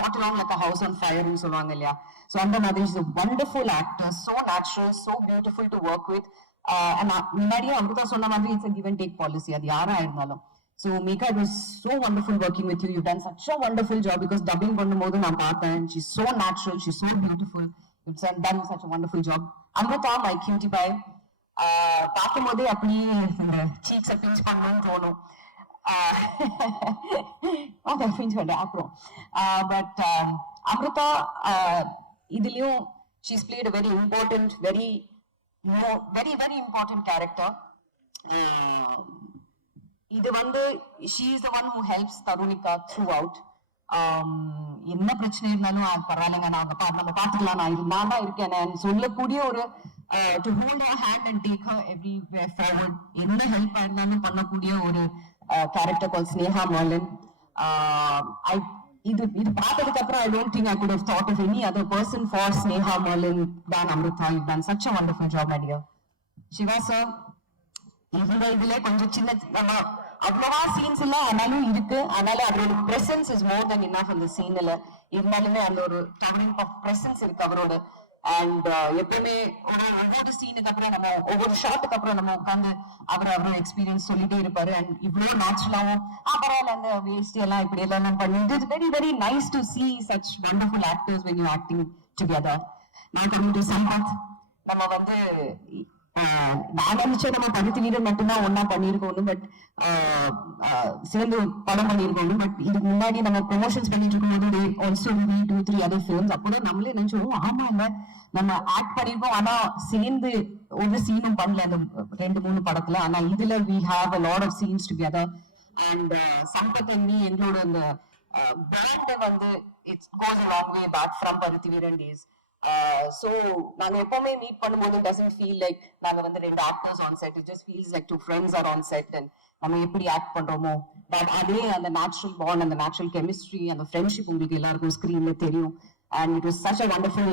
got along like a house on fire னு சொல்லுவாங்க இல்லையா. so அந்த மாதிரி she's a wonderful actor, so natural, so beautiful to work with. முன்னாடியே அமிர்தா சொன்ன மாதிரி it's a give and take policy. அது யாரா இருந்தாலும். So Megha, it was so wonderful working with you. You've done such a wonderful job because dubbing பண்ணும்போது நான் பார்த்தேன். She's so natural. She's so beautiful. You've done such a wonderful job. Amrita, my cutie pie. பார்க்கும்போதே அப்படியே இந்த சீக்ஸை பிஞ்ச் பண்ணணும்னு தோணும். அதை பிஞ்ச் பண்ணேன் அப்புறம். பட் அமிர்தா இதுலயும் she's played a very important, very important character. இது வந்து she is the one who helps Tarunika throughout. என்ன பிரச்சனை இருந்தாலும் பரவாயில்லைங்க, நம்ம பாத்துக்கலாம், நான் தான் இருக்கேன் சொல்லக்கூடிய ஒரு to hold her hand and take her everywhere forward. என்ன ஹெல்ப் இருந்தாலும் பண்ணக்கூடிய ஒரு character called Sneha Merlin. இது பார்த்ததுக்கு அப்புறம் I don't think I could have thought of any other person for Sneha Merlin than Amrita. You've done such a wonderful job, my dear. Shiva sir, இதுல கொஞ்சம் சின்ன நம்ம அவ்வளவா சீன்ஸ் எல்லாம் ஆனாலும் இருக்கு, ஆனாலும் அவரோட presence is more than enough அந்த சீன்ல. இருந்தாலுமே அந்த ஒரு டவரிங் ஆஃப் பிரசன்ஸ் இருக்கு அவரோட. அண்ட் எப்பவுமே ஒவ்வொரு சீனுக்கு அப்புறம் நம்ம ஒவ்வொரு ஷாட்டுக்கு அப்புறம் நம்ம உட்காந்து அவரோட எக்ஸ்பீரியன்ஸ் சொல்லிட்டே இருப்பாரு. அண்ட் இவ்வளவு நேச்சுரலாவும் பரவாயில்ல அந்த வேஸ்ட் எல்லாம் இப்படி எல்லாம் பண்ணி it is very very nice to see such wonderful actors when you acting together. Now coming to Sampath, நம்ம வந்து நான் நினைச்சேன் நம்ம பருத்தி வீரர் மட்டும்தான் ஒன்னா பண்ணிருக்கோம், பட் சேர்ந்து படம் பண்ணிருக்கோம். பட் இதுக்கு முன்னாடி நம்ம ப்ரொமோஷன்ஸ் பண்ணிட்டு இருக்கும்போது ஆல்சோ 2-3 other films அப்போதான் நம்மளே நினைச்சோம் ஆமா இல்ல நம்ம ஆக்ட் பண்ணிருக்கோம், ஆனா சேர்ந்து ஒரு சீனும் பண்ணல அந்த 2-3 படத்துல. ஆனா இதுல we have a lot of scenes together. And Sampath and me எங்களோட அந்த bond வந்து it goes a long way back from பருத்தி வீரன் days. So நாங்க எப்பவுமே மீட் பண்ணும்போது doesn't feel like நாங்க வந்து 2 actors on set. It just feels like 2 friends are on set and நம்ம எப்படி ஆக்ட் பண்றோமோ அதே அந்த நேச்சுரல் பாண்ட், அந்த நேச்சுரல் கெமிஸ்ட்ரி, அந்த ஃப்ரெண்ட்ஷிப் உங்களுக்கு எல்லாருக்கும் ஸ்கிரீன்ல தெரியும். And it was such a wonderful,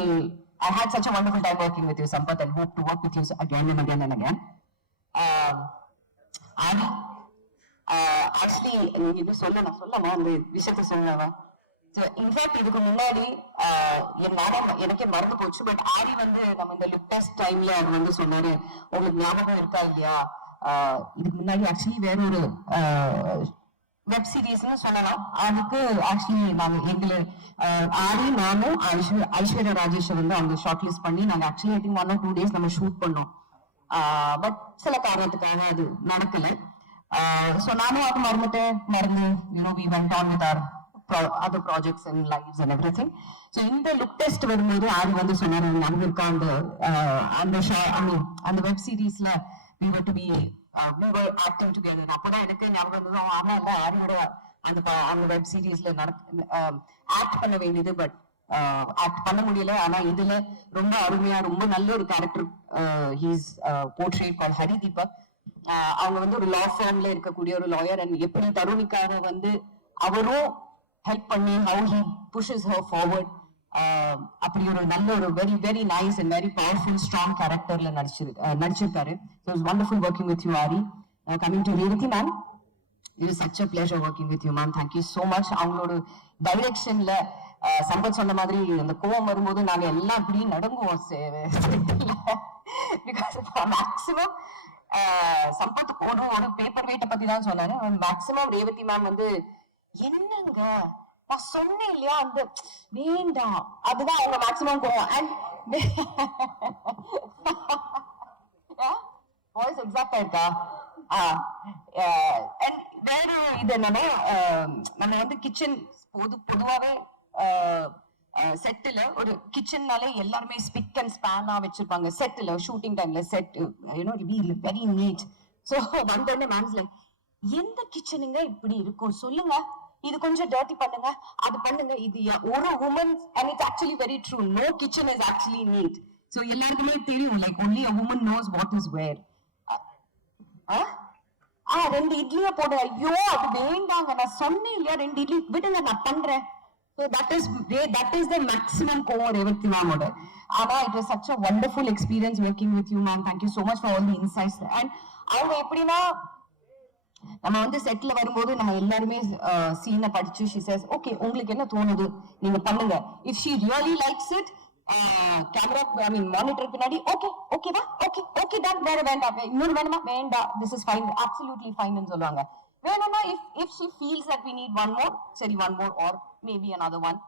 I had such a wonderful time working with you, Sampath, and hope to work with you again and again and again. Adi, actually நீங்க இது சொல்லமா அந்த விஷயத்த சொல்லவா? இன்ஃபேக்ட் இதுக்கு முன்னாடி எனக்கே மறந்து போச்சு. பட் ஆரி வந்து நம்ம இந்த லுக் டெஸ்ட் டைம்ல அவர் வந்து சொன்னாரு, உங்களுக்கு ஞாபகம் இருக்கா இல்லையா, இதுக்கு முன்னாடி ஆக்சுவலி வேற ஒரு வெப் சீரிஸ்ன்னு சொல்லலாம். அதுக்கு ஆக்சுவலி நாங்க எங்களை ஆரி நானும் ஐஸ்வர்யா ராஜேஷ் வந்து அவங்க ஷார்ட் லிஸ்ட் பண்ணி நாங்க actually I think 1 or 2 days நம்ம ஷூட் பண்ணோம். பட் சில காரணத்துக்காக அது நடக்கல. ஸோ நானும் அது மறந்து we went on with our other projects and lives and everything. So in the look test வரும்போது ஆரி வந்து சொன்னாரு, அங்க இருக்க அந்த web சீரிஸ்ல we were acting together. அப்பதான் எனக்கு ஞாபகம் இருந்தது, ஆனா இல்ல ஆரியோட அந்த வெப் சீரிஸ்ல ஆக்ட் பண்ண வேண்டியது, பட் ஆக்ட் பண்ண முடியல. ஆனா இதுல ரொம்ப அருமையா ரொம்ப நல்ல ஒரு கேரக்டர் ஹீஸ் போர்ட்ரேட் கால் ஹரி தீபக். அவங்க வந்து ஒரு லா ஃபார்ம்ல இருக்கக்கூடிய ஒரு லாயர். அண்ட் எப்படி தருணிக்காக வந்து அவரும் ஹெல்ப் பண்ணி how he pushes her forward, அப்படி ஒரு நல்ல ஒரு very very nice and very powerful strong characterல நடிச்சிருக்காரு. So it was wonderful working with you, Ari. Coming to Revathi ma'am, it was such a pleasure working with you, ma'am. Thank you so much. அவங்களோட டைரக்ஷன்ல சம்பத் சொன்ன மாதிரி அந்த கோவம் வரும்போது நாங்க எல்லாம் இப்படி நடுங்குவோம் பிகாஸ் மேக்சிமம் சம்பத் ஒரு பேப்பர் வெயிட்ட பத்தி தான் சொன்னாரு. மேக்சிமம் ரேவதி மேம் வந்து என்னங்க நான் சொன்னேன் இல்லையா அந்த வேண்டாம், அதுதான் அவங்க மேக்சிமம் கோவம். அண்ட் வாய்ஸ் எக்ஸாக்டா இருக்கா? அண்ட் வேற இது என்னன்னா நம்ம வந்து கிச்சன் பொதுவாவே செட்டுல ஒரு கிச்சன்னாலே எல்லாருமே ஸ்பிக் அண்ட் ஸ்பேனா வச்சிருப்பாங்க செட்டுல ஷூட்டிங் டைம்ல. Set very neat. ஸோ வந்தோடனே மேம்ஸ் லைக் எந்த கிச்சனுங்க இப்படி இருக்கும் சொல்லுங்க, இது கொஞ்சம் டர்ட்டி பண்ணுங்க, அது பண்ணுங்க. இது ஒரு woman and it's actually very true. No kitchen is actually neat. So எல்லாருக்குமே தெரியும் like only a woman knows what is where. 2 இட்லியை போட ஐயோ அது வேண்டாங்க, நான் சொன்னேன் இல்லையா 2 இட்லி விடுங்க நான் பண்றேன். So that is the maximum core Revathi ma'am. Ana, it was such a wonderful experience working with you, ma'am. Thank you so much for all the insights. And அவங்க எப்படின்னா நம்ம வந்து செட்ல வரும்போது நம்ம எல்லாருமே சீனை படிச்சு she says okay உங்களுக்கு என்ன தோணுது நீங்க பண்ணுங்க. If she really likes it camera I mean monitor பின்னாடி ஓகேவா ஓகே டன் வேற வேண்டாம் இன்னொரு வேணுமா வேண்டாம் this is fine absolutely fine சொல்லுவாங்க. வேணும்னா if she feels that we need one more சரி one more or maybe another one.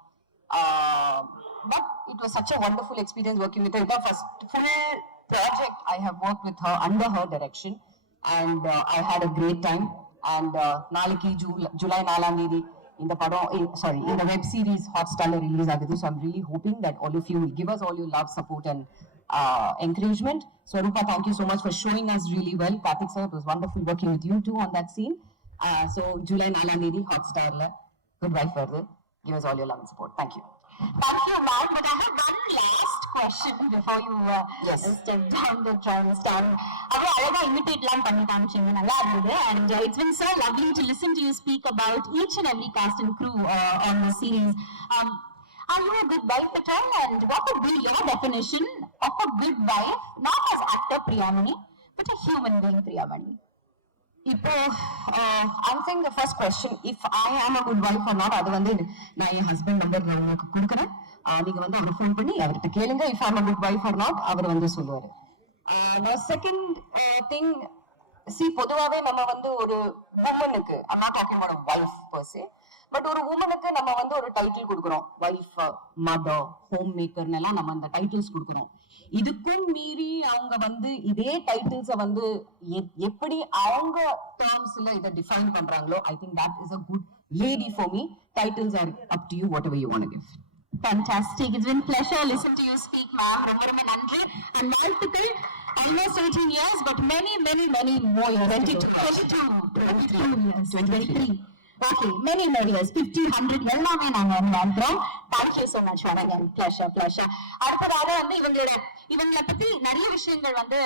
But it was such a wonderful experience working with her. It was the first full project I have worked with her under her direction, and I had a great time. And நாளைக்கு ஜூலை 4ஆம் தேதி இந்த படம் இந்த வெப் சீரிஸ் ஹாட்ஸ்டார்ல ரிலீஸ் ஆகுது. So I'm really hoping that all of you will give us all your love, support and encouragement. So Rupa, thank you so much for showing us really well. Karthik sir, it was wonderful working with you too on that scene. So July 4ஆம் தேதி ஹாட்ஸ்டார்ல குட் வைஃப் வருது. Give us all your love and support. Thank you. Thank you, Mark. But I have one last question before you step down the stand. Avlo alaga imitate lam panni kaamchinga nalla irundhu, and it's been so lovely to listen to you speak about each and every cast and crew on the series. Are you a good wife at all? And what would be your definition of a good wife, not as actor Priyamani, but a human being Priyamani? இப்போ answering the first question, if I am a good wife or not, அது வந்து நான் என் ஹஸ்பண்ட் நம்பர் உங்களுக்கு கொடுக்குறேன். நீங்க வந்து அவரை ஃபோன் பண்ணி அவர்கிட்ட கேளுங்க. if I'm a good wife or not அவர் வந்து சொல்லுவாரு. செகண்ட் திங், பொதுவாவே நம்ம வந்து ஒரு உமனுக்கு, I'm not talking about a wife per se, but ஒரு உமனுக்கு நம்ம வந்து ஒரு டைட்டில் கொடுக்குறோம். வைஃப், மதர், ஹோம் மேக்கர்னு எல்லாம் நம்ம அந்த டைட்டில்ஸ் கொடுக்குறோம். இதுக்கும் மீறி அவங்க வந்து இதே டைட்டில்ஸை வந்து எப்படி அவங்க டேர்ம்ஸ்ல இதை டிஃபைன் பண்றாங்களோ, I think that is a good lady for me. Titles are up to you, whatever you want to give. Fantastic. It's been pleasure listen to you speak, ma'am. ரொம்ப நன்றி. And வாழ்த்துக்கள். Almost 18 years, but many more years. 22 years. 23. Okay, many years. 50, 100 எல்லாமே நாங்க நம்புறோம். Thank you so much for again. Pleasure. அடுத்ததாக வந்து இவங்களை பத்தி நிறைய விஷயங்கள் வந்து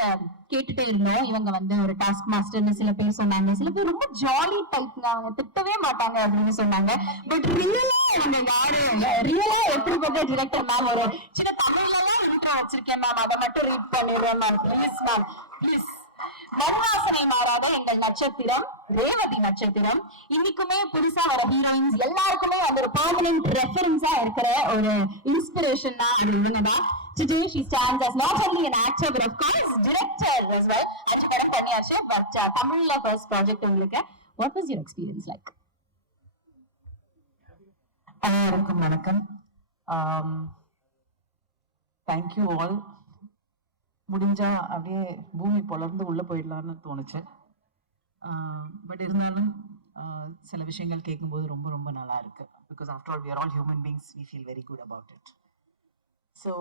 கேட்டுட்டே இருந்தோம். இவங்க வந்து ஒரு டாஸ்க் மாஸ்டர்னு சில பேர் சொன்னாங்க, சில பேர் ரொம்ப ஜாலி டைப்ங்க, அவங்க திட்டவே மாட்டாங்க அப்படின்னு சொன்னாங்க. பட் ரியலா இவங்க யாரு, ரியலா எப்படிப்பட்ட டிரெக்டர் மேம்? ஒரு சின்ன தமிழ்ல எல்லாம் இன்ட்ரோ வச்சிருக்கேன் மேம், அதை மட்டும் ரீட் பண்ணிடுறேன் மேம் ப்ளீஸ். மண்வாசனை மாறாத எங்கள் நட்சத்திரம் ரேவதி நட்சத்திரம். இன்னைக்குமே புதுசா வர ஹீரோயின்ஸ் எல்லாருக்குமே அந்த ஒரு பெர்மனன்ட் ரெஃபரன்ஸா இருக்கிற ஒரு இன்ஸ்பிரேஷன் தான் அது இவங்கதான். Today she stands as not only an actor but of course director as well. 5 படம் பண்ணியாச்சு, பட் தமிழ்ல ஃபர்ஸ்ட் ப்ராஜெக்ட் உங்களுக்கு. What was your experience like? அனைவருக்கும் வணக்கம். Thank you all. முடிஞ்சா அப்படியே பூமி பொலர்ந்து உள்ள போயிடலான்னு தோணுச்சு. பட் இருந்தாலும் சில விஷயங்கள் கேட்கும்போது ரொம்ப நல்லா இருக்கு. Because after all we are all human beings, we feel very good about it. So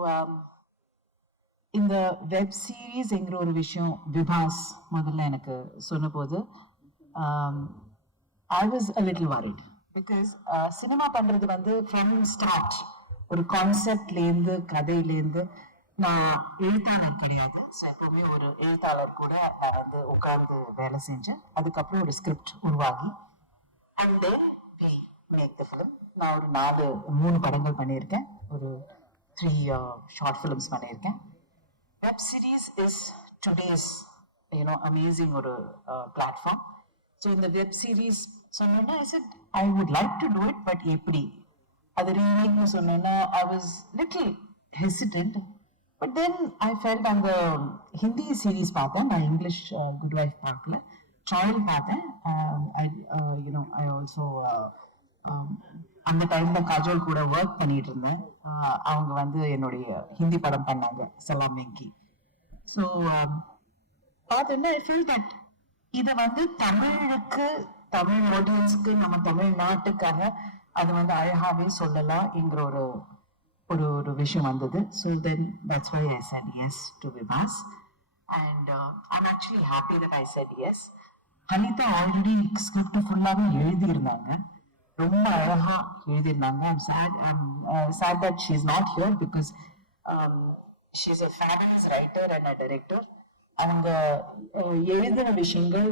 இந்த வெப் சீரீஸ்ங்கிற ஒரு விஷயம் விபாஸ் முதல்ல எனக்கு சொன்ன போது I was a little worried. Because cinema பண்றது வந்து ஃப்ரம் ஸ்டார்ட் ஒரு கான்செப்ட்லேருந்து கதையிலேருந்து, நான் எழுத்தாளர் கிடையாது. ஸோ எப்பவுமே ஒரு எழுத்தாளர் கூட நான் வந்து உட்கார்ந்து வேலை செஞ்சேன். அதுக்கப்புறம் ஒரு ஸ்கிரிப்ட் உருவாகி and then we make the film. நான் ஒரு 3 படங்கள் பண்ணியிருக்கேன், ஒரு 3 ஷார்ட் ஃபிலிம்ஸ் பண்ணியிருக்கேன். Web series is today's amazing ஒரு பிளாட்ஃபார்ம். ஸோ இந்த வெப் சீரிஸ் சொன்னோன்னா I said I would like to do it, but எப்படி அது ரீமேக்னு சொன்னோன்னா I was little hesitant. But then I felt அந்த ஹிந்தி சீரீஸ் பார்த்தேன், நான் இங்கிலீஷ் குட் வைஃப் பார்க்கல, ட்ரையல் பார்த்தேன். ஐ ஆல்சோ அந்த டைம்ல காஜோல் கூட ஒர்க் பண்ணிட்டு இருந்தேன். அவங்க வந்து என்னுடைய ஹிந்தி படம் பண்ணாங்க, சலாம் வெங்கி. ஸோ பார்த்தோன்னா ஐ ஃபீல் தட் இதை வந்து தமிழுக்கு, தமிழ் ஆடியன்ஸ்க்கு, நம்ம தமிழ்நாட்டுக்காக அது வந்து அழகாவே சொல்லலாம்ங்கிற ஒரு விஷயம் வந்தது. So then that's why I said yes to Vipas. And I'm actually happy that I said yes. Anitha already script ஃபுல்லாகவே எழுதியிருந்தாங்க, ரொம்ப அழகா எழுதியிருந்தாங்க. I'm sad that she is not here because she is a fabulous writer and a director. அவங்க எழுதின விஷயங்கள்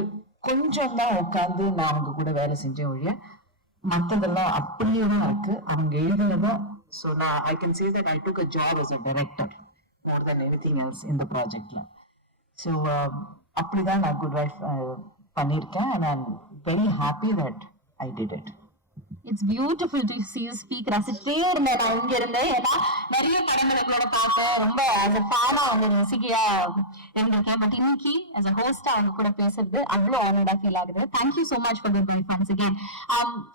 கொஞ்சம் தான் உட்காந்து நான் அவங்க கூட வேலை செஞ்சேன் ஒழிய மற்றதெல்லாம் அப்படியே தான் இருக்கு அவங்க எழுதினதான். So now I can say that I took a job as a director more than anything else in the project. So அப்படிதான் நான் குட் வைஃப் பண்ணியிருக்கேன் and I'm very happy that I did it. It's beautiful to see you speak. ரசிச்சிட்டே இருந்தேன் நான் இங்க இருந்து. ஏன்னா நிறைய படங்கள் எங்களோட பார்க்க ரொம்ப as a fan வந்து ரசிகையா இருந்திருக்கேன். பட் இன்னைக்கு as a host அவங்க கூட பேசுறது அவ்வளவு ஆனர்டா ஃபீல் ஆகுது. Thank you so much for good life once again.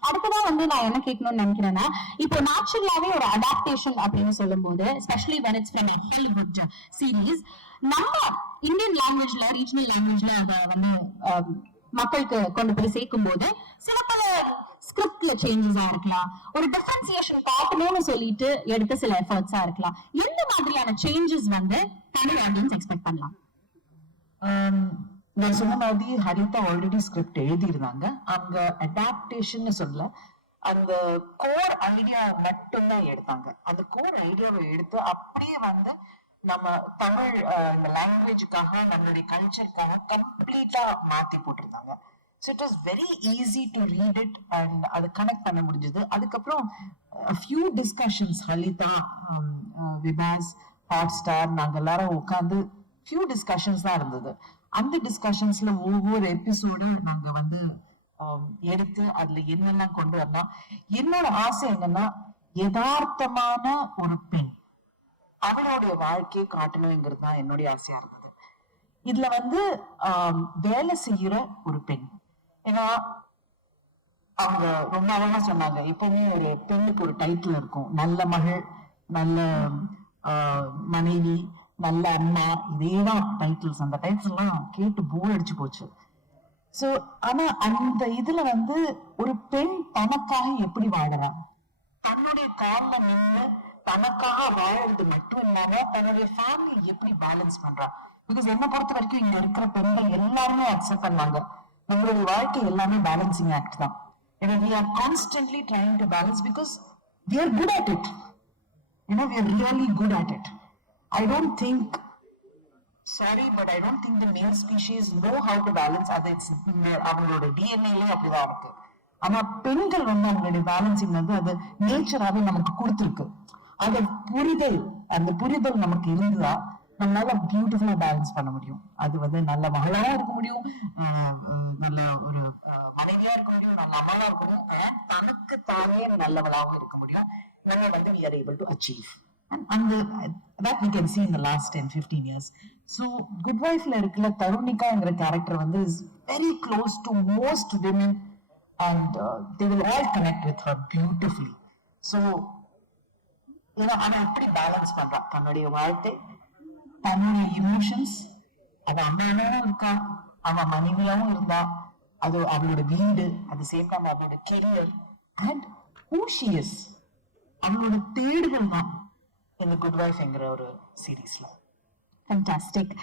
அடுத்ததா வந்து நான் என்ன கேட்கணும்னு நினைக்கிறேன்னா, இப்போ நேச்சுரலாவே ஒரு அடாப்டேஷன் அப்படின்னு சொல்லும் போது especially when it's from a Hollywood series, நம்ம இந்தியன் லாங்குவேஜ்ல ரீஜனல் லாங்குவேஜ்ல அதை வந்து மக்களுக்கு கொண்டு போய் சேர்க்கும் போது சில பல ஸ்கிரிப்ட்ல சேஞ்சஸா இருக்கலாம், ஒரு டிஃபரன்சியேஷன் காட்டணும்னு சொல்லிட்டு எடுத்த சில எஃபர்ட்ஸா இருக்கலாம். எந்த மாதிரியான சேஞ்சஸ் வந்து தமிழ் ஆடியன்ஸ் எக்ஸ்பெக்ட் பண்ணலாம்? நான் சொன்ன மாதிரி ஹரிதா ஆல்ரெடி ஸ்கிரிப்ட் எழுதியிருந்தாங்க. அவங்க அடாப்டேஷன் சொல்ல, அந்த கோர் ஐடியா மட்டும்தான் எடுத்தாங்க. அந்த கோர் ஐடியாவை எடுத்து அப்படியே வந்து நம்ம தமிழ் இந்த லாங்குவேஜுக்காக நம்மளுடைய கல்ச்சருக்காக கம்ப்ளீட்டா மாத்தி போட்டிருந்தாங்க. So it was very easy to read it and அது கனெக்ட் பண்ண முடிஞ்சது. அதுக்கப்புறம் few discussions, Halitha, விபாஸ், hot star, நாங்க எல்லாரும் உட்காந்து ஃபியூ டிஸ்கஷன்ஸ் தான் இருந்தது. அந்த டிஸ்கஷன்ஸ்ல ஒவ்வொரு எபிசோடு நாங்க வந்து எடுத்து அதுல என்னெல்லாம் கொண்டு வரலாம். என்னோட ஆசை என்னன்னா, யதார்த்தமான ஒரு பெண் அவளுடைய வாழ்க்கையை காட்டணுங்கிறது தான் என்னுடைய ஆசையா இருந்தது. இதுல வந்து வேலை செய்யற ஒரு பெண், ஏன்னா அவங்க ரொம்ப அழகா சொன்னாங்க, இப்பவுமே ஒரு பெண்ணுக்கு ஒரு டைட்டில் இருக்கும், நல்ல மகள், நல்ல மனைவி, நல்ல அம்மா, இதேதான் டைட்டில்ஸ். அந்த டைட்டில் எல்லாம் கேட்டு போர் அடிச்சு போச்சு. சோ ஆனா அந்த இதுல வந்து ஒரு பெண் தனக்காக எப்படி வாழறா, தன்னுடைய கால்ல நின்று தனக்காக வாழறது மட்டும் இல்லாம தன்னுடைய ஃபேமிலி எப்படி பேலன்ஸ் பண்றா. பிகாஸ் என்ன பொறுத்த வரைக்கும் இங்க இருக்கிற பெண்கள் எல்லாருமே அக்செப்ட் பண்ணுவாங்க, நம்மளுடைய வாழ்க்கை எல்லாமே பேலன்சிங் ஆக்ட் தான். ஏன்னா we are constantly trying to balance because we are good at it. You know, we are really good at it. I don't think, sorry, but I don't think the male species know how to balance. அது அவங்களோட டிஎன்ஏலயே அப்படிதான் இருக்கு. ஆனா பெண்கள் வந்து அவங்களுடைய பேலன்சிங் வந்து அது நேச்சராவே நமக்கு கொடுத்துருக்கு. அந்த புரிதல் நமக்கு இருந்தா நம்மளால பியூட்டிஃபுல்லா பேலன்ஸ் பண்ண முடியும். அது வந்து நல்ல மகளா இருக்க முடியும், நல்ல ஒரு மனைவியா இருக்க முடியும், நல்ல அம்மாவா இருக்க முடியும், தனக்கு தானே நல்லவளாகவும் இருக்க முடியும். நம்ம வந்து we are able to achieve. And that we can see in the last 10-15 years. So Good Wifeல இருக்கிற தருணிகாங்கிற கேரக்டர் வந்து is very close to most women and they will all connect with her beautifully. So அவன் எப்படி பேலன்ஸ் பண்றான் தன்னுடைய வாழ்க்கை, தன்னுடைய இமோஷன்ஸ், அவன் அம்மாவும் இருக்கா, அவன் மனைவியாவும் இருந்தா, அது அவளோட வீடு, அது சேம் டைம் அவளோட career and who she is, அவளோட தேடுதல் தான் இந்த குட் வைஃப்ங்கிற ஒரு சீரீஸ்ல. ஃபேண்டாஸ்டிக்.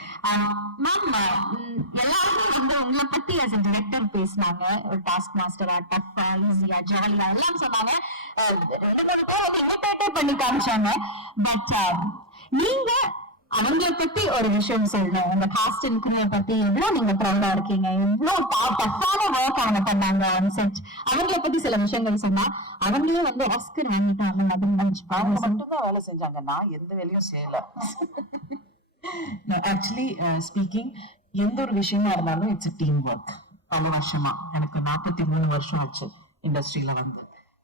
மேம், எல்லாரும் வந்து உங்களை பத்தி as a director பேசினாங்க, ஒரு டாஸ்க் மாஸ்டரா, டஃபா, ஈஸியா, ஜாலியா எல்லாம் சொன்னாங்க, பண்ணி காமிச்சாங்க. பட் நீங்க அவங்களை பத்தி ஒரு விஷயம் சொல்லணும், உங்க காஸ்ட் அண்ட் கிரியர் பத்தி எவ்வளவு நீங்க ப்ரௌடா இருக்கீங்க, எவ்வளவு டஃப்பான ஒர்க் அவங்க பண்ணாங்க ஆன் செட், அவங்களை பத்தி சில விஷயங்கள் சொன்னா அவங்களே வந்து ஆஸ்கர் வாங்கிட்டாங்க. அவங்க மட்டும்தான் வேலை செஞ்சாங்க, நான் எந்த வேலையும் செய்யல. ஆக்சுவலி ஸ்பீக்கிங், எந்த ஒரு விஷயமா இருந்தாலும் இட்ஸ் டீம் ஒர்க். பல வருஷமா, எனக்கு 43 வருஷம் ஆச்சு இண்டஸ்ட்ரியில வந்து.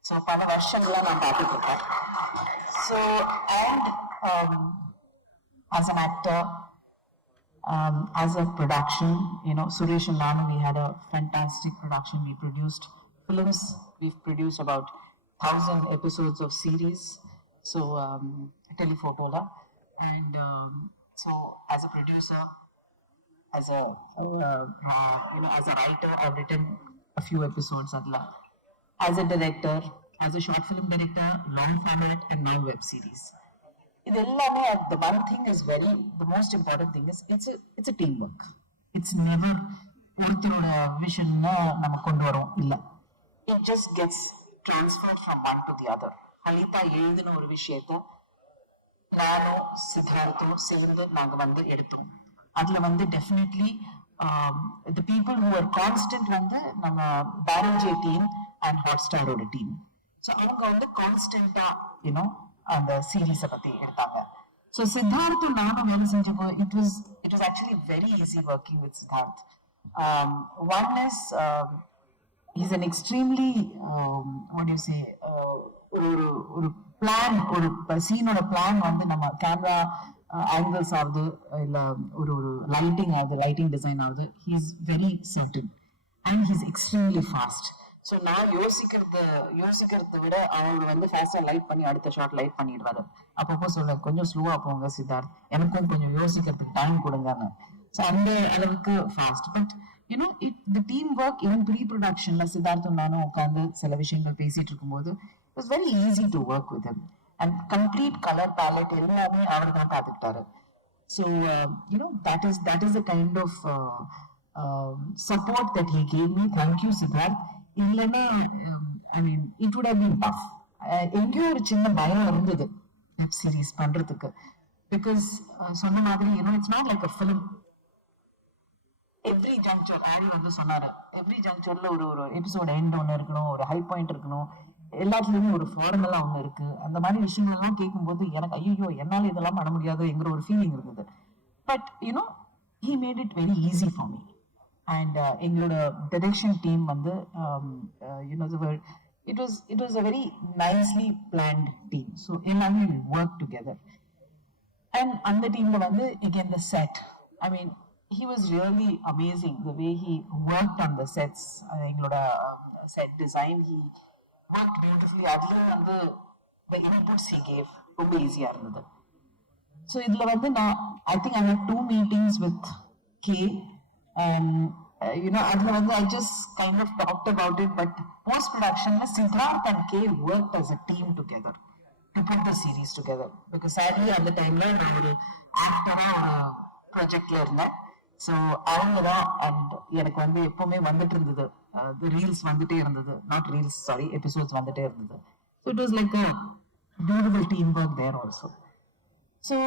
ஸோ பல வருஷங்களா நான் பார்த்துட்டு இருக்கேன். So and as an actor, as a production, Suresh and Nanu, we had a fantastic production. We produced films. We've produced about 1,000 episodes of series. So Telephotola, and so as a producer, as a as a writer, I've written a few episodes. As a director, as a short film director, long format, and now web series. இது எல்லாமே the one thing is the most important thing is it's a teamwork. It's never ஒருத்தரோட விஷன்னா நம்ம கொண்டு வரோம் இல்ல, it just gets transferred from one to the other. Halitha எழுதின ஒரு விஷயத்தை நானும் சித்தார்த்தும் சேர்ந்து நாங்க வந்து எடுத்தோம். அதுல வந்து definitely the people who are constant வந்து நம்ம பாரஞ்சே டீம் அண்ட் ஹாட்ஸ்டாரோட டீம். ஸோ அவங்க வந்து கான்ஸ்டன்டா அந்த சீரீஸை பத்தி எடுத்தாங்க. ஸோ சித்தார்த்தும் நானும் வேலை செஞ்சப்போ it was actually very easy working with Siddharth. One is he's an extremely what do you say ஒரு பிளான் ஒரு சீனோட பிளான் வந்து நம்ம கேமரா ஆங்கிள்ஸ் ஆகுது இல்ல ஒரு லைட்டிங் டிசைன் ஆகுது he is very certain and he is extremely fast. So நான் யோசிக்கிறத விட அவங்க வந்து ஃபாஸ்டா லைட் பண்ணி அடுத்த ஷாட் லைட் பண்ணிடுவாரு. அப்பப்போ சொல்ல கொஞ்சம் ஸ்லோவா போங்க சித்தார்த், எனக்கும் கொஞ்சம் யோசிக்கிறதுக்கு டைம் கொடுங்கன்னு. ஸோ அந்த அளவுக்கு fast. But you know the team work even pre ப்ரொடக்ஷன்ல சித்தார்த்தும் நானும் உட்காந்து சில விஷயங்கள் பேசிட்டு இருக்கும்போது it was very easy to work with him. And complete colour palette எல்லாமே அவர் தான் பார்த்துக்கிட்டாரு. So that is the kind of support that he gave me. Thank you, Siddharth. இல்லைன்னா I mean it would have been tough. எங்கேயோ ஒரு சின்ன பயம் இருந்தது வெப் சீரிஸ் பண்றதுக்கு. பிகாஸ் சொன்ன மாதிரி it's not like a film. Every juncture Aari வந்து சொன்னாரு, எவ்ரி ஜங்க்சர்ல ஒரு எபிசோட் எண்ட் ஒன்று இருக்கணும், ஒரு ஹை பாயிண்ட் இருக்கணும், எல்லாத்துலயுமே ஒரு ஃபார்முலா ஒன்று இருக்கு. அந்த மாதிரி விஷயங்கள்லாம் கேட்கும்போது எனக்கு ஐயோ என்னால இதெல்லாம் பண்ண முடியாதுங்கிற ஒரு ஃபீலிங் இருந்தது. But he made it very easy for me. And எங்களோட டைரக்ஷன் டீம் வந்து it was a very nicely planned team. So எல்லாமே we work together. And அந்த டீம்ல வந்து again the set, I mean he was really amazing the way he worked on the sets. எங்களோட set design he worked beautifully. அதுல வந்து the inputs he gave ரொம்ப ஈஸியா இருந்தது. So இதுல வந்து நான் I think I had 2 meetings with K and அதுல வந்து I just kind of talked about it, but post production Siddharth and K worked as a team together to put the series together. Because sadly at the time நான் ஒரு ஆக்டரா ஒரு ப்ராஜெக்ட்ல இருந்தேன். ஸோ அவங்க தான் அண்ட் எனக்கு வந்து எப்பவுமே வந்துட்டு இருந்தது, ரீல்ஸ் வந்துட்டே இருந்தது, நாட் ரீல்ஸ் சாரி எபிசோட்ஸ் வந்துட்டே இருந்தது. So it was like a beautiful team work there also. So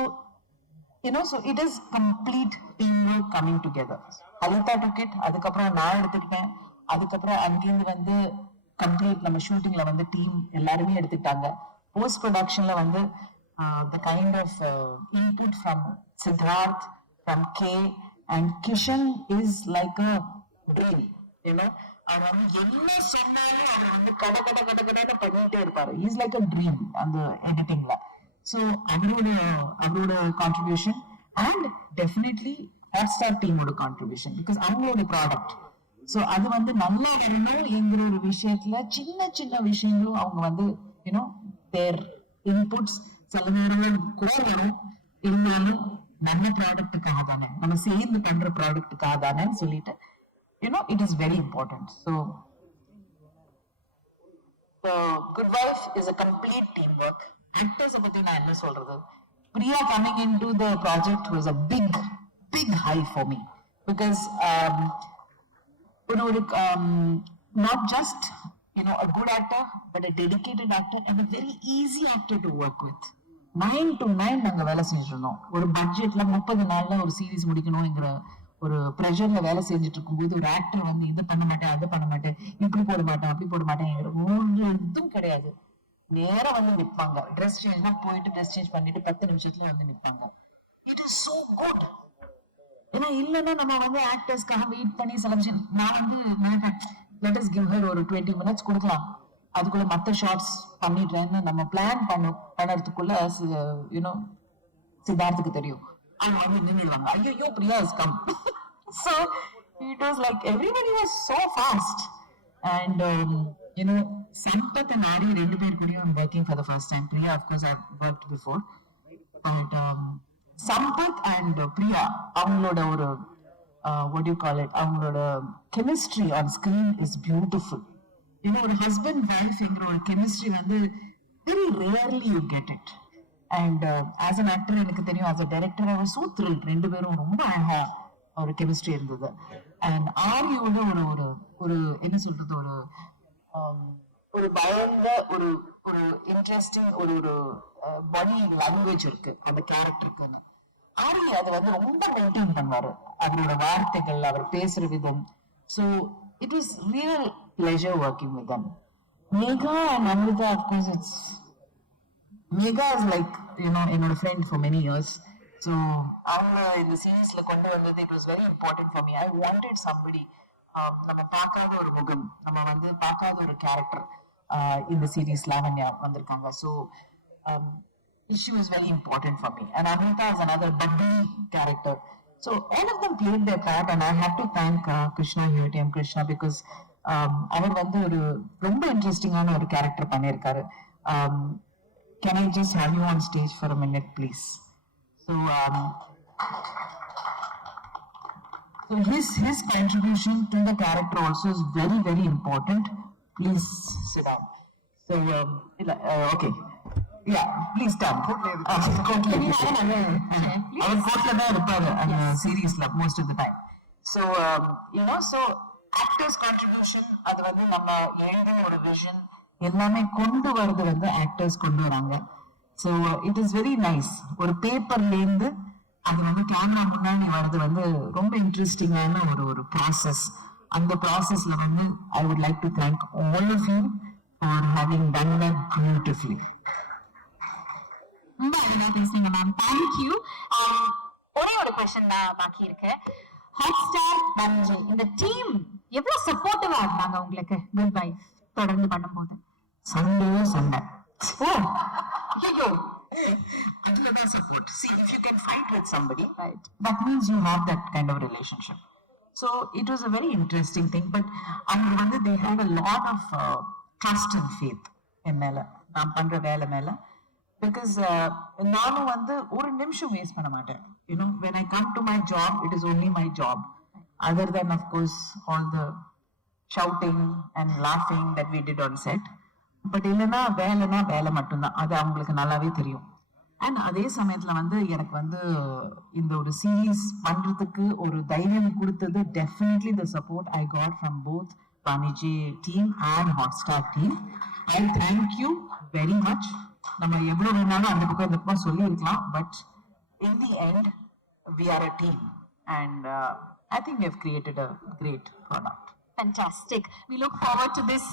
so it is complete teamwork coming together. Alita took it, அதுக்கப்புறம் நான் எடுத்துக்கிட்டேன், அதுக்கப்புறம் அங்கிருந்து வந்து கம்ப்ளீட் நம்ம ஷூட்டிங்ல வந்து டீம் எல்லாருமே எடுத்துக்கிட்டாங்க. போஸ்ட் ப்ரொடக்ஷன்ல வந்து the kind of input from Siddharth, from K and Kishan is like a dream. அவர் வந்து என்ன சொன்னாலும் அவர் வந்து கடை பண்ணிட்டே இருப்பாரு. He is like a dream அந்த எடிட்டிங்ல. So அவரோட கான்ட்ரிபியூஷன் அண்ட் டெஃபினெட்லி ஹாட்ஸ்டார் டீமோட கான்ட்ரிபியூஷன், பிகாஸ் அவங்களோட ப்ராடக்ட். ஸோ அது வந்து நல்லா வரணும் என்கிற ஒரு விஷயத்துல சின்ன சின்ன விஷயங்களும் அவங்க வந்து தேர் இன்புட்ஸ் சில நேரங்கள் கூட வரும், இருந்தாலும் நம்ம ப்ராடக்டுக்காக தானே, நம்ம சேர்ந்து பண்ற ப்ராடக்டுக்காக தானேன்னு சொல்லிட்டு it is very important. So Good Wife is a complete teamwork. Actors பத்தி நான் என்ன சொல்றது, Priya coming into the project was a big high for me because not just a good actor but a dedicated actor and a very easy actor to work with. 9 to 9 நாங்க வேலை செஞ்சிருந்தோம். ஒரு பட்ஜெட்ல 30 நாள்ல ஒரு சீரீஸ் முடிக்கணும்ங்கிற ஒரு ப்ரெஷர்ல வேலை செஞ்சுட்டு இருக்கும்போது ஒரு ஆக்டர் வந்து இது பண்ண மாட்டேன், அது பண்ண மாட்டேன், இப்படி போட மாட்டேன், அப்படி போட மாட்டேன், ஒரு இதுவும் கிடையாது. நேரா வந்து நிற்பாங்க, ட்ரெஸ் சேஞ்ச்னா போயிட்டு ட்ரெஸ் சேஞ்ச் பண்ணிட்டு 10 நிமிஷத்துல வந்து நிற்பாங்க. It is so good. ஏன்னா இல்லைன்னா நம்ம வந்து ஆக்டர்ஸ்க்காக வெயிட் பண்ணி சில விஷயம் நான் வந்து நினைப்பேன் லெட் அஸ் கிவ் ஹர் ஒரு 20 minutes கொடுக்கலாம், அதுக்குள்ள மற்ற ஷார்ட்ஸ் பண்ணிடுறேன்னு நம்ம பிளான் பண்ணறதுக்குள்ள சித்தார்த்துக்கு தெரியும் அவங்க வந்து நின்றுடுவாங்க, ஐயோ Priya is come. So it was like everybody was so fast and Sampath and Ari ரெண்டு பேர் கூடயும் I'm working for the first time. Priya of course I've worked before, but Sampath and Priya அவங்களோட ஒரு what do you call it, அவங்களோட chemistry on screen is beautiful. ஒரு husband wife என்கிற ஒரு chemistry வந்து very rarely you get it. And as an actor எனக்கு தெரியும், as a director I was so thrilled. ரெண்டு பேரும் ரொம்ப அழகா ஒரு chemistry இருந்தது. And ஆரியோட ஒரு என்ன சொல்றது, ஒரு பயந்த ஒரு இன்ட்ரெஸ்டிங் ஒரு பாடி லாங்குவேஜ் இருக்கு அந்த கேரக்டருக்குன்னு. ஆரி அதை வந்து ரொம்ப மெயின்டைன் பண்ணுவாரு, அவரோட வார்த்தைகள், அவர் பேசுற விதம். So it was real pleasure working with them. Megha and Amritha of course it's Megha is like என்னோட friend for many years. So அவங்க இந்த சீரீஸ்ல கொண்டு வந்தது it was very important for me. I wanted somebody நம்ம பார்க்காத ஒரு முகம், நம்ம வந்து பார்க்காத ஒரு கேரக்டர் இந்த சீரீஸ் லாவண்யா வந்திருக்காங்க. So she was very important for me, and Amrita is another bubbly character. So all of them played their part, and I have to thank Krishna here, TM Krishna, because அவர் வந்து ஒரு ரொம்ப இன்ட்ரெஸ்டிங்கான ஒரு கேரக்டர் பண்ணியிருக்காரு. Can I just have you on stage for a minute, please? So his contribution to the character also is very, very important. Please sit down. So okay, yeah, please stand. அவர் கோட்ல தான் இருப்பாரு அந்த சீரீஸ்ல most of the time. So so actors contribution, அது வந்து நம்ம எழுத ஒரு விஷன் எல்லாமே கொண்டு வரது வந்து ஆக்டர்ஸ் கொண்டு வராங்க. So it is very nice. ஒரு பேப்பர்ல இருந்து அது வந்து கேமரா முன்னாடி வர்றது வந்து ரொம்ப இன்ட்ரெஸ்டிங்கான ஒரு ப்ராசஸ். அந்த ப்ராசஸ்ல வந்து I would like to thank all of you for having done that beautifully. ரொம்ப அழகா பேசுறீங்க மேம், தேங்க்யூ. ஒரே ஒரு கொஸ்டின் தான் பாக்கி இருக்கு. ஹாட்ஸ்டார் மஞ்சள் இந்த டீம் எவ்வளவு சப்போர்ட்டிவா இருந்தாங்க உங்களுக்கு குட் வைஃப் தொடர்ந்து பண்ணும்போது? சண்டே ஓ ஐயோ அதுலதான் support. See, if you can fight with somebody, right, that means you have that kind of relationship. So it was a very interesting thing, but அவங்க வந்து they had a lot of trust and faith என் மேல, நான் பண்ற வேலை மேல. Because நானும் வந்து ஒரு நிமிஷம் வேஸ்ட் பண்ண மாட்டேன். When I come to my job, it is only my job, other than of course all the shouting and laughing that we did on set. But இல்லைன்னா வேலை மட்டும்தான், அது அவங்களுக்கு நல்லாவே தெரியும். அண்ட் அதே சமயத்துல வந்து எனக்கு வந்து இந்த ஒரு சீரீஸ் பண்றதுக்கு ஒரு தைரியம் கொடுத்தது definitely the support I got from both Vani ji team and Hotstar team. I thank you very much. நம்ம எவ்வளவு வேணாலும் அந்த பக்கம் இந்த பக்கம் சொல்லியிருக்கலாம், but in the end we are a team and I think we have created a great product. Fantastic. We look forward to this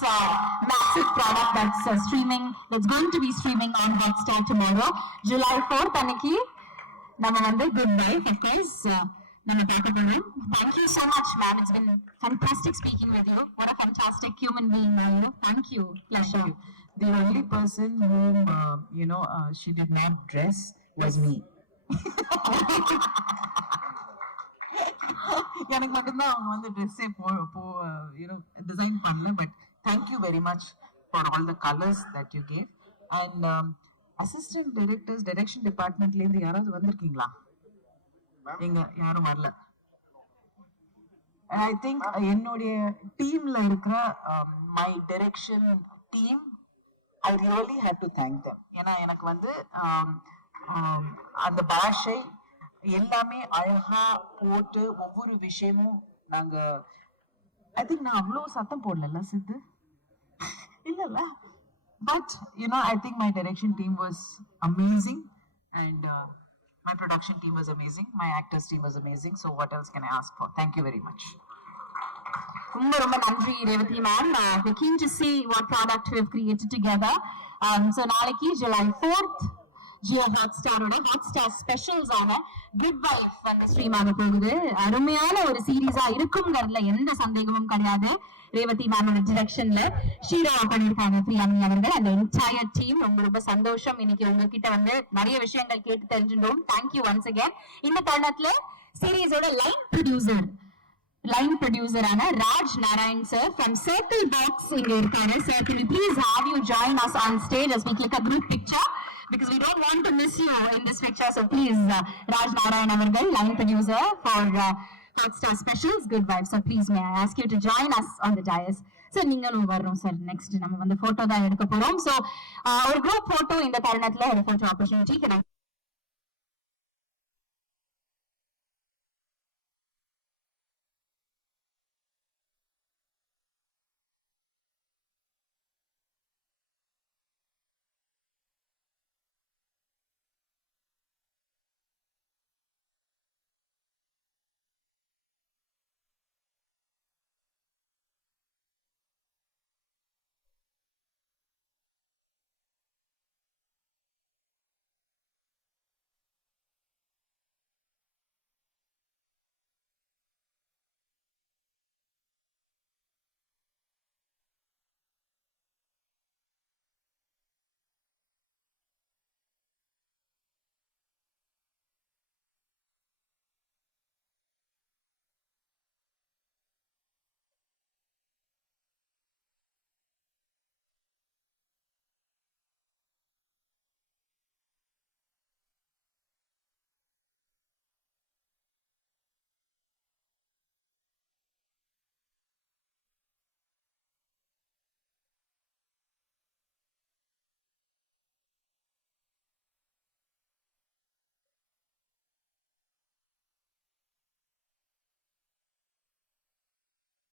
massive product that's going to be streaming on Hotstar tomorrow, July 4th. Aniki, nama vandu good wife, of course. Nama paaka porom. Thank you so much, ma'am. It's been fantastic speaking with you. What a fantastic human being are you. Thank you. Pleasure. The only person whom she did not dress was me. எனக்கு மட்டும்தான் அவங்க வந்து ட்ரெஸ்ஸே டிசைன் பண்ணல. But thank you very much for all the colours that you gave. And assistant directors direction டிபார்ட்மெண்ட்ல இருந்து யாராவது வந்திருக்கீங்களா? எங்க யாரும் வரல. ஐ திங்க் என்னுடைய டீம்ல இருக்கிற my direction team I really have to thank them. ஏன்னா எனக்கு வந்து அந்த பாஷை எல்லாமே அழகா போட்டு ஒவ்வொரு விஷயமும் நாங்க ஐ திங்க் நான் அவ்வளவு சத்தம் போடல சித்து இல்லல்ல. But I think my direction team was amazing and my production team was amazing, my actors team was amazing. So what else can I ask for? Thank you very much. ரொம்ப நன்றி Revathi ma'am. We're keen to see what product we have created together. So நாளைக்கு July 4th ஜியோ ஹாட்ஸ்டாரோட ஹாட்ஸ்டார் ஸ்பெஷல்ஸ் ஆன குட் வைஃப் வந்து ஸ்ட்ரீம் ஆக போகுது. அருமையான ஒரு சீரீஸா இருக்குங்கிறதுல எந்த சந்தேகமும் கிடையாது. ரேவதி மேமோட டிரெக்ஷன்ல ஷீராவா பண்ணிருக்காங்க பிரியாமணி அவர்கள், அந்த என்டையர் டீம். ரொம்ப சந்தோஷம் இன்னைக்கு உங்ககிட்ட வந்து நிறைய விஷயங்கள் கேட்டு தெரிஞ்சுட்டோம். Thank you once again. இந்த தருணத்துல சீரீஸோட லைன் ப்ரொடியூசரான Raj Narayan sir from Circle Box இங்க இருக்காரு. Sir, can we please have you join us on stage as we click a group picture? Because we don't want to miss you in this picture. So please, Raj Narayan Avargal, line producer for Hotstar Specials, Good Vibes. So please, may I ask you to join us on the dais. So நீங்களும் வரணும் சார். நெக்ஸ்ட் நம்ம வந்து போட்டோ தான் எடுக்க போறோம். ஸோ ஒரு குரூப் போட்டோ இந்த தருணத்துல ஒரு போட்டோ ஆப்பர்ச்சுனிட்டி